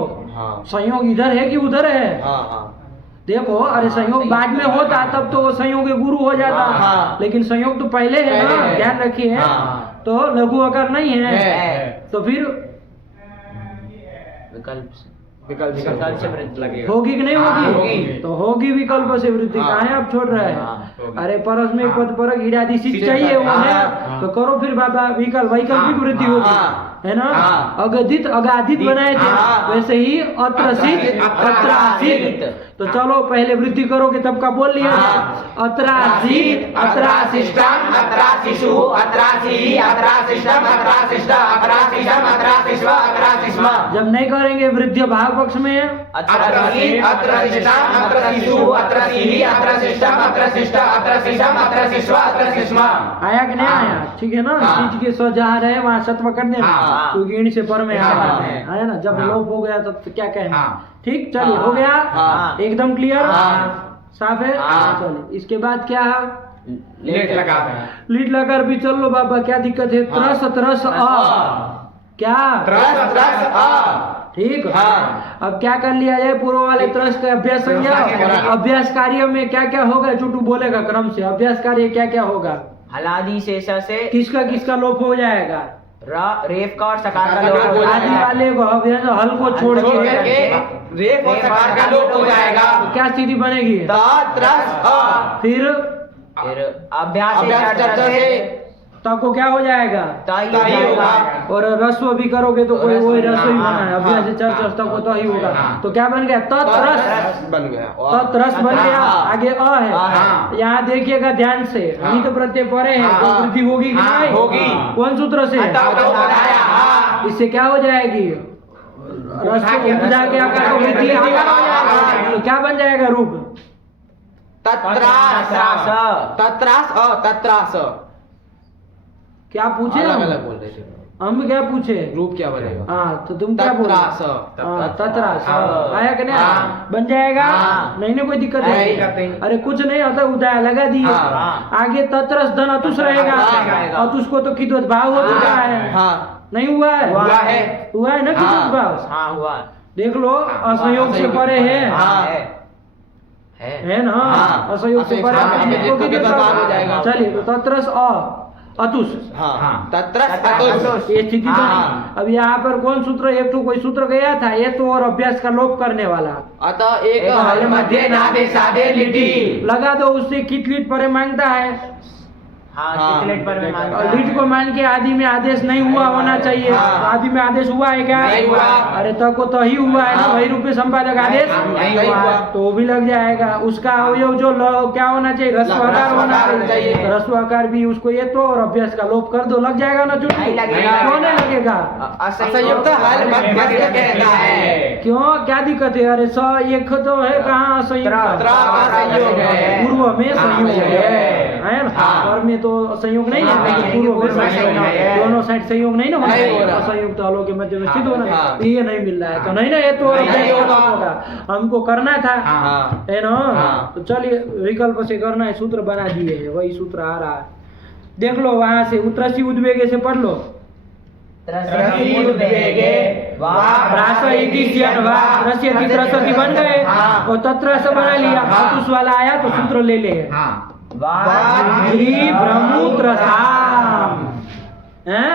संयोग इधर है कि उधर है? देखो, अरे संयोग बाद में होता तब तो वो संयोग गुरु हो जाता, लेकिन संयोग तो पहले है ना, ध्यान रखिए। तो लघु आकार नहीं है, तो फिर विकल्प से वृद्धि लगेगा। होगी कि नहीं होगी? तो होगी विकल्प से वृद्धि। कहाँ है आप छोड़ रहे हैं? अरे परस में पद परक ईडादि सिच चाहिए वो है, तो करो फिर बाबा विकल्प, वैकल्पिक वृद्धि होगी, है ना? अगधित अगाधित बनाए थे, वैसे ही अत्रसित अत्रासित। तो चलो पहले वृद्धि करोगे तब का बोल लिया। अत्रासित अत्रासिष्टम अत्रासिषु अत्रासी अत्रासिष्टम अत्रासिष्ट अत्रासिषम अत्रासिष्व अत्रासिष्म। जब नहीं करेंगे वृद्धि भाव पक्ष में अत्रासित अत्रासिष्टम अत्रासिषु अत्रासी अत्रासिष्टम अत्रासिष्ट अत्रासिषम अत्रासिष्व अत्रासिष्म। आया कि नहीं आया? ठीक है ना? चीज के स्व जहाँ रहे वहाँ सत्व कर देना, क्योंकि इन से पर में आया ना। जब लोप हो गया तब क्या कहना? ठीक, चलिए हो गया एकदम क्लियर, साफ है। चलिए इसके बाद क्या है? लीट लकार भी चल लो बाबा, क्या दिक्कत है? त्रस त्रस अ, क्या? त्रस त्रस अ ठीक। हाँ। अब क्या कर लिया जाए, पूर्व वाले त्रस के अभ्यास संज्ञा। अभ्यास कार्य में क्या क्या होगा, चुटू बोलेगा क्रम से। अभ्यास कार्य क्या क्या होगा, हलादि शेष से किसका किसका लोप हो जाएगा, रेफ का और सकार का लोप हो लोप हो आदि जाएगा। वाले को अभ्यास हल को छोड़ छोड़ के करके रेफ और सकार का लोप हो जाएगा। क्या स्थिति बनेगी, त त्रस अ फिर फिर अभ्यास अभ्यास चर्चा से तब को क्या हो जाएगा, तही होगा। और रस्व भी करोगे तो कोई वही रस्व ही बना है। अभ्यास चर्चा तब को तो ही होगा। तो क्या बन गया, तत्रस। तत्रस बन गया। तत्रस बन गया। हाँ। आगे अ है, हाँ। यहाँ देखिएगा ध्यान से, नीत प्रत्यय परे है, तो हाँ। वृद्धि होगी कि हाँ, नहीं होगी। कौन सूत्र से, हाँ। इससे क्या हो जाएगी, रस्व उपजा के आकार को वृद्धि आकार हो जाएगा। तो क्या बन जाएगा रूप, तत्रास तत्रास अ तत्रास। क्या पूछे अलग हम? अलग बोल रहे थे। हम क्या पूछे, रूप क्या बनेगा, हाँ तो तुम क्या बोल तत्रास। तत्रास हाँ। आया कि नहीं, हाँ। बन जाएगा। हाँ। नहीं ना कोई दिक्कत नहीं। है, अरे कुछ नहीं होता, उदाय लगा दिए। हाँ। आगे तत्रस धन अतुस रहेगा, हाँ। अतुस को तो कितवत भाव हो चुका है, हाँ नहीं हुआ है, हुआ है। हुआ है ना कितवत हाँ। भाव। हाँ हुआ देख लो, असंयोग से परे है, हाँ। है ना, हाँ। असंयोग से परे हाँ, हमें तो कितवत भाव हो जाएगा। चलिए, तो तत्रस अतुस हाँ तत्रस अतुस। ये स्थिति बनी। हाँ। अब यहाँ पर कौन सूत्र, एक तो कोई सूत्र गया था, ये तो और अभ्यास का लोप करने वाला अतः एक हल मध्य नादे सादे लिटी। लगा दो, उससे कित लीट परे मांगता है, हाँ हाँ। कितलेट पर में मांगता और है। लीट को मान के आदि में आदेश नहीं हुआ होना चाहिए। हाँ। तो आदि में आदेश हुआ है क्या, नहीं हुआ। अरे तब को तो ही हुआ है ना, हाँ। वही रूप में संपादक आदेश नहीं हुआ। तो वो भी लग जाएगा। उसका अवयव जो क्या होना चाहिए, रस्वाकार होना चाहिए। चाहिए। रस्वाकार भी उसको ये तो और अभ्यास का लोप कर दो, लग जाएगा ना चुटकी, नहीं लगेगा। क्यों नहीं लगेगा, असंयुक्त हल मध्य कहता है। क्यों क्या दिक्कत है, अरे स एक तो है कहाँ संयोग, त्रा का संयोग है। पूर्व में संयोग है ना, हाँ। और में तो संयोग नहीं है, हाँ, लेकिन नहीं, पूर्व में पूर्व में संयोग संयोग है। है। दोनों साइड संयोग नहीं ना होना नहीं हो चाहिए, रहा। असंयुक्त हलों के मध्य में स्थित होना है। हाँ। ये नहीं मिल रहा है, तो नहीं ना, ये तो और नहीं अभ्यास होगा। होगा, हमको करना था, हाँ। है ना। हाँ। तो चलिए विकल्प से करना है, सूत्र बना दिए है, वही सूत्र आ रहा है, देख लो वहां से, उत्रसी उद्वेगे से पढ़ लो। त्रसी उद्वेगे प्रासयिति स्यात् वा, त्रस्यति त्रसति बन गए, हाँ। और तत्रस बना लिया, अतुस वाला आया तो सूत्र ले ले, श्री ब्रह्मूत्रसाम,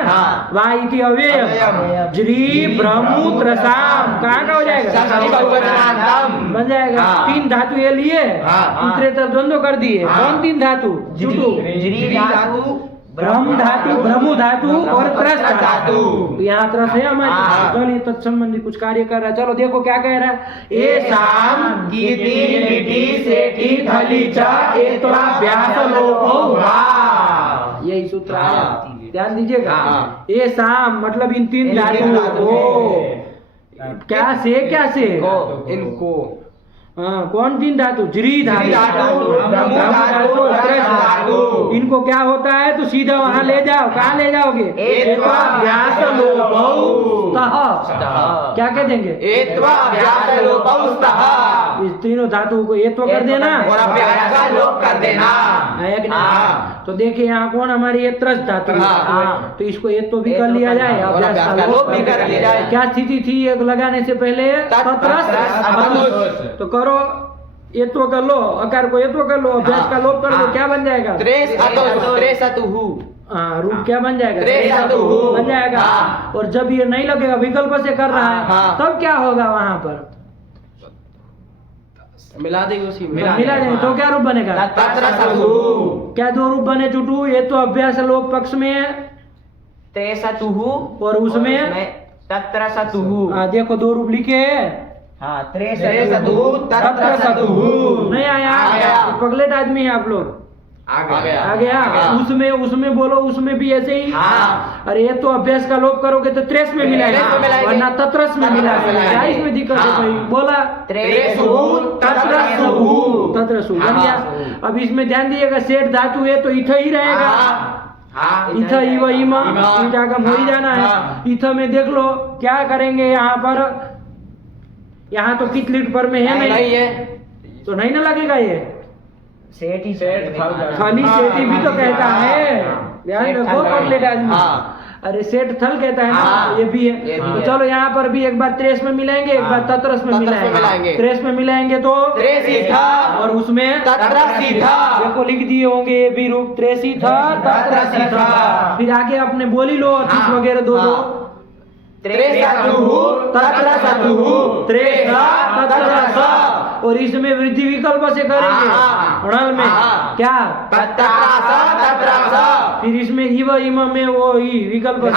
हाँ। वा इति अव्यय, अव्ययम। श्री ब्रह्मूत्रसाम कहाँ का हो जाएगा, षष्ठी बहुवचनान्तम। बन जाएगा। हाँ। तीन धातु ये लिए, हाँ। तीसरे तरफ द्वंद्व कर दिए। हाँ। कौन तीन धातु, जुटू, जरी धातु ब्रह्म धातु, ब्रह्म धातु और त्रस धातु। तो यहाँ त्रस है हमारे, हाँ। चलिए तत्संबंधी कुछ कार्य कर रहा है। चलो देखो क्या कह रहा है, ए शाम कीर्ति लिटि सेटि थली च एत्वाभ्यास लोपो हुआ। यही सूत्र आया, हाँ। ध्यान दीजिएगा। हाँ। ए शाम मतलब इन तीन इन तीन धातुओं धातुओं को, क्या से इनको हाँ, कौन तीन धातु, जरी जरी धातु, धातु, ब्रह्म धातु, त्रस धातु। इनको क्या होता है तो सीधा वहां ले जाओ, कहाँ ले जाओगे, एत्वाभ्यास लोपौ स्तः। क्या कह देंगे, एत्वाभ्यास लोपौ स्तः। इस तीनों धातुओं को एत्व कर देना और अभ्यास का लोप कर देना। है कि नहीं? हाँ। तो देखिए यहाँ कौन हमारी ये त्रस धातु है। हाँ। तो इसको एत्व भी कर लिया जाए, और अभ्यास का लोप भी कर लिया जाए। क्या स्थिति थी एक लगाने से पहले, तत्रस अतुस। तो करो एत्व कर लो, अकार को एत्व कर लो, अभ्यास का लोप कर लो, क्या बन जाएगा, त्रेस अतुः त्रेस अतुः। हाँ, रूप क्या बन जाएगा, त्रेस अतुः। बन जाएगा। हाँ। और जब ये नहीं लगेगा, विकल्प से कर रहा है, हाँ। तब क्या होगा वहां पर, मिला देंगे उसी में। मिला देंगे तो क्या रूप बनेगा, तत्रस अतुः। क्या दो रूप बने चुटू, ये तो अभ्यास लोक पक्ष में त्रेसतुः और उसमें तत्रसतुः। देखो दो रूप लिखे हैं, हाँ त्रेस त्रेसतुः अतुः तत्रस अतुः। नहीं आया, आ गया। पगलेट आदमी है आप लोग, आ गया। आ गया। उसमें बोलो, उसमें भी ऐसे ही। हाँ। अरे ये तो अभ्यास का लोप करोगे तो त्रेस में मिलाएगा, त्रेस में मिलाएंगे। वरना तत्रस में मिलाएगा, मिलाएंगे। क्या इसमें दिक्कत है हाँ। भाई, बोला त्रेसुः तत्रसुः। तत्रसु बन हाँ। गया। अब इसमें ध्यान दीजिएगा, सेठ धातु है तो इथ ही रहेगा, हाँ। इथ इव इमा ईटा का हो ही जाना है। हाँ। इथ में देख लो क्या करेंगे, यहाँ पर, यहाँ तो कित लीट पर में है नहीं है। तो नहीं ना लगेगा ये, सेठ ही सेठ फल खाली सेठी भी तो कहता है, ध्यान रखो पगलेट आदमी। हाँ। अरे सेठ थल कहता है ना, हाँ, ये भी है। ये भी तो है। चलो यहाँ पर भी एक बार त्रेस में मिलाएंगे, एक बार तत्रस में मिलाएंगे। त्रेस में मिलाएंगे तो त्रेसीथा और उसमें तत्रसीथा देखो लिख दिए होंगे ये भी रूप, त्रेसीथा तत्रसीथा। फिर आगे अपने बोली लो अचूक वगैरह दो त्रेसतुः तत्रसतुः त्रेसा तत्रस, और इसमें वृद्धि विकल्प से करेंगे णल में क्या तत्रस तत्रस। फिर इसमें इव इम में वो ई विकल्प से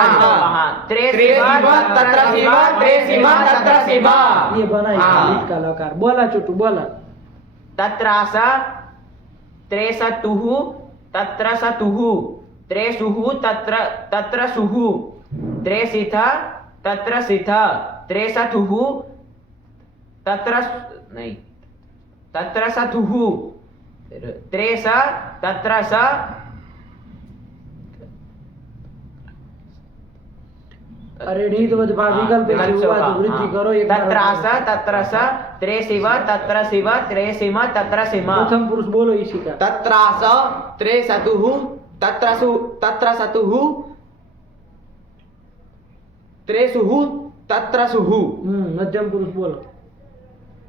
त्रेसीव तत्रसीव त्रेसीव तत्रसीव। ये बना ईट का लकार। बोला छोटू बोला। तत्रास त्रेसतुः तत्रसतुः त्रेसुः तत्रसुः त्रेसिथ तत्रसिथ त्रेसतुः तत्रसतुः त्रेस तत्रस अरे नहीं तो विकल्प से हुआ तो वृद्धि करो एक बार। तत्रास तत्रस त्रेसिव तत्रसिव त्रेसिम तत्रसिम। प्रथम पुरुष बोलो इसी का। तत्रास त्रेसतुः तत्रसतुः त्रेसुः तत्रसुः। मध्यम पुरुष बोलो।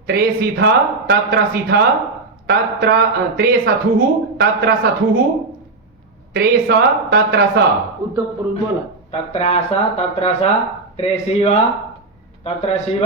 त्रेसिथ तत्रसिथ तत्र त्रेसथुः तत्रसथुः त्रेस तत्रस। उत्तम पुरुष बोला। तत्रास तत्रस त्रेसीव तत्रसीव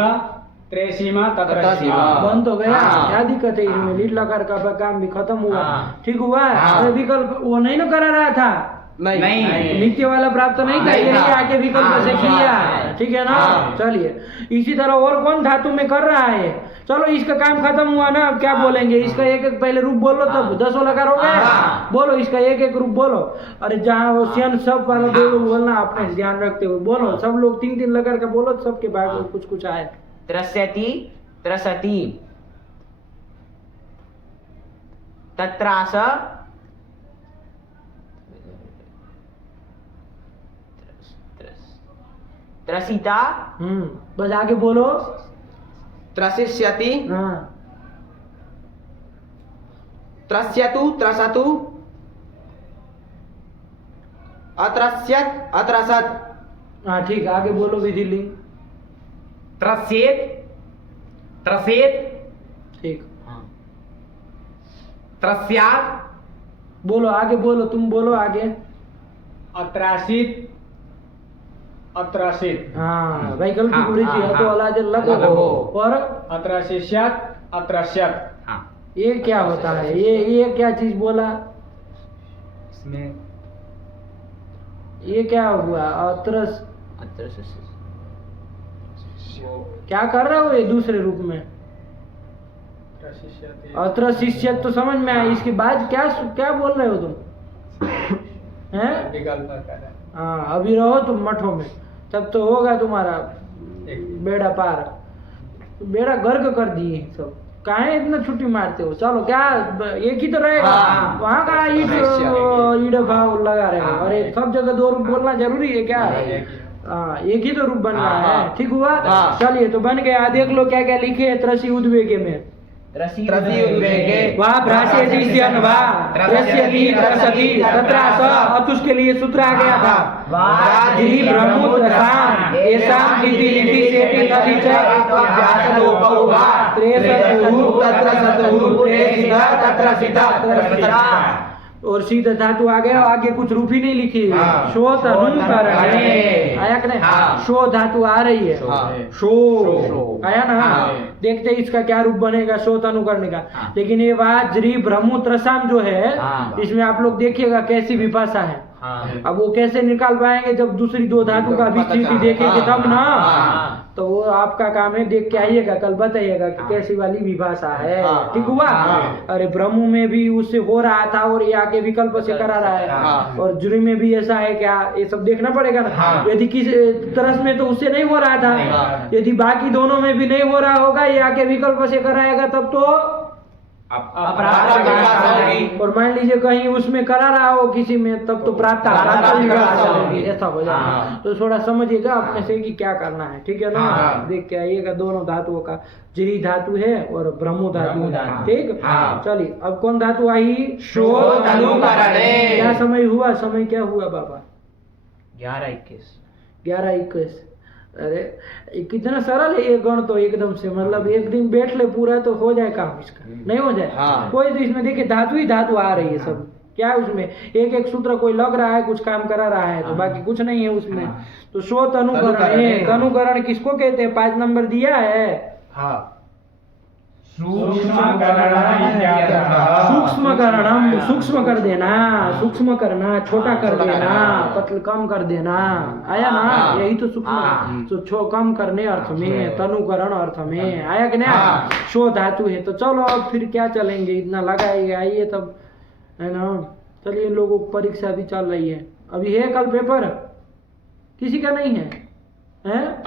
त्रेसीम तत्रसीव। बंद हो गया। हाँ। क्या दिक्कत है इसमें? लीड लकार का काम भी खत्म हुआ। हाँ। ठीक हुआ। हाँ। अरे विकल्प वो नहीं ना करा रहा था, नहीं। नित्य वाला प्राप्त नहीं था, नहीं यही था। आके विकल्प हाँ, से हाँ, किया। हाँ। ठीक है ना। हाँ। चलिए इसी तरह और कौन धातु में कर रहा है? चलो इसका काम खत्म हुआ ना, अब क्या बोलेंगे? इसका एक एक पहले रूप बोलो, तब 10 लकार हो गए। हाँ। बोलो इसका एक एक रूप बोलो। अरे जहाँ वो सियन सब वाला बोलो बोलना, आपने ध्यान रखते हुए बोलो। सब लोग 3-3 लकार का बोलो, सबके बाद में कुछ कुछ आए। त्रस्यति त्रसति तत्रास त्रसिता बस आगे बोलो। त्रसिष्यति हाँ त्रस्यतु त्रसतु अत्रस्यत् अत्रसत्। हाँ ठीक, आगे बोलो विधि लिंग। त्रस्येत त्रसेत ठीक त्रस्यात् बोलो, आगे बोलो, तुम बोलो आगे। अत्रासित अत्रासित हाँ वैकल्पिक हाँ, वृद्धि हाँ, है तो हाँ। अलाज लगो। लगो। और अत्राशिष्यत अत्रास्यत। हाँ ये क्या होता है? ये क्या चीज बोला? इसमें ये क्या हुआ? अत्रस क्या कर रहे हो ये दूसरे रूप में? अत्र शिष्य तो समझ में आया, इसके बाद क्या क्या बोल रहे हो तुम? हैं? विकल्प कर रहा है। हाँ अभी रहो तुम मठों में, तब तो होगा तुम्हारा बेड़ा पार। बेड़ा गर्क कर दिए सब। काहे इतना छुट्टी मारते हो? चलो क्या एक ही तो रहेगा। हाँ। वहाँ का ईड भाव लगा रहे हो। अरे सब जगह 2 रूप बोलना जरूरी है क्या? हाँ एक ही तो रूप बन रहा है। ठीक हुआ। हाँ। चलिए तो बन गया। देख लो क्या क्या लिखे है त्रसी उद्वेगे में। त्रसी उद्वेगे वहाँ भ्रास्यति स्यन वा त्रस्यति त्रसति तत्रास। अतुष के लिए सूत्र आ गया था। वाजिरी ब्रह्मो त्रसाम एसाम इति लिपि सेति तदि च व्यासलोपो वा त्रेसतुः तत्रसतुः त्रेसिता तत्रसिता त्रसिता। और सीधा धातु आ गया। आगे कुछ रूप ही नहीं लिखी। हाँ। शो तनु करणे आया कि नहीं? हाँ। शो धातु आ रही है। हाँ। शो आया ना। हाँ। देखते हैं इसका क्या रूप बनेगा शो तनु करने का। हाँ। लेकिन ये वाज्री ब्रह्मो त्रसाम जो है, हाँ। इसमें आप लोग देखिएगा कैसी विभाषा है। हाँ। अब वो कैसे निकाल पाएंगे जब दूसरी 2 धातु का भी स्थिति देखेंगे तब ना। हाँ। तो वो आपका काम है, देख के आइएगा, कल बताइएगा कि कैसी वाली विभाषा है। हाँ। ठीक हुआ। हाँ। अरे ब्रह्मो में भी उससे हो रहा था और ये आगे विकल्प से करा रहा है। हाँ। और जुरी में भी ऐसा है क्या? ये सब देखना पड़ेगा ना। हाँ। यदि किस तरस में तो उससे नहीं हो रहा था, हाँ। यदि बाकी दोनों में भी नहीं हो रहा होगा, ये आगे विकल्प से कराएगा तब तो अपराध विभाषा होगी। और मान लीजिए कहीं उसमें करा रहा हो किसी में, तब तो प्राप्त विभाषा होगी। ऐसा हो जाएगा। हाँ। तो थोड़ा समझिएगा अपने से कि क्या करना है। ठीक है ना। हाँ। देख के आइएगा दोनों धातुओं का। जिरी धातु है और ब्रह्मो धातु ब्रह्मो है। धातु। ठीक। हाँ। चलिए अब कौन धातु आई? शो तनु करणे। क्या समय हुआ? समय क्या हुआ बाबा? 11-21 11-21। अरे ये कितना सरल है ये गण तो एकदम से, मतलब एक दिन बैठ ले पूरा तो हो जाए काम इसका, नहीं हो जाए? हाँ। कोई तो इसमें देखिए धातु ही धातु आ रही है सब, क्या है उसमें एक एक सूत्र कोई लग रहा है कुछ काम करा रहा है तो बाकी कुछ नहीं है उसमें। तो शो तनुकरण है, तनुकरण किसको कहते हैं? 5 नंबर दिया है। हाँ सूक्ष्मकरणम, सूक्ष्म कर देना, सूक्ष्म करना, छोटा कर देना, पतल कम कर देना, आया ना? यही तो सूक्ष्म, तो छो कम करने अर्थ में, तनुकरण अर्थ में आया कि नहीं? शो धातु है। तो चलो अब फिर क्या चलेंगे, इतना लगाएंगे, आइए तब, है ना? चलिए लोगों को परीक्षा भी चल रही है, अभी है कल पेपर, किसी का नहीं है, हैं?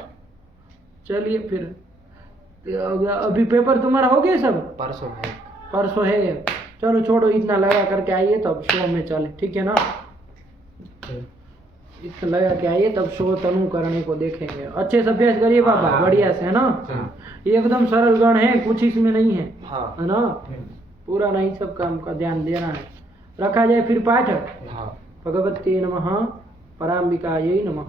चलिए फिर अभी पेपर तुम्हारा हो गया सब? परसों है। चलो छोड़ो, इतना लगा करके आइए तब शो में चले, ठीक है ना? इतना लगा के आइए तब शो तनु करने को देखेंगे। अच्छे से अभ्यास करिए बाबा, बढ़िया से, है ना? एकदम सरल गण है, कुछ इसमें नहीं है, है ना? पूरा नहीं सब काम का ध्यान देना है। रखा जाए फिर पाठ। भगवते नमः, पराम्बिकायै नमः।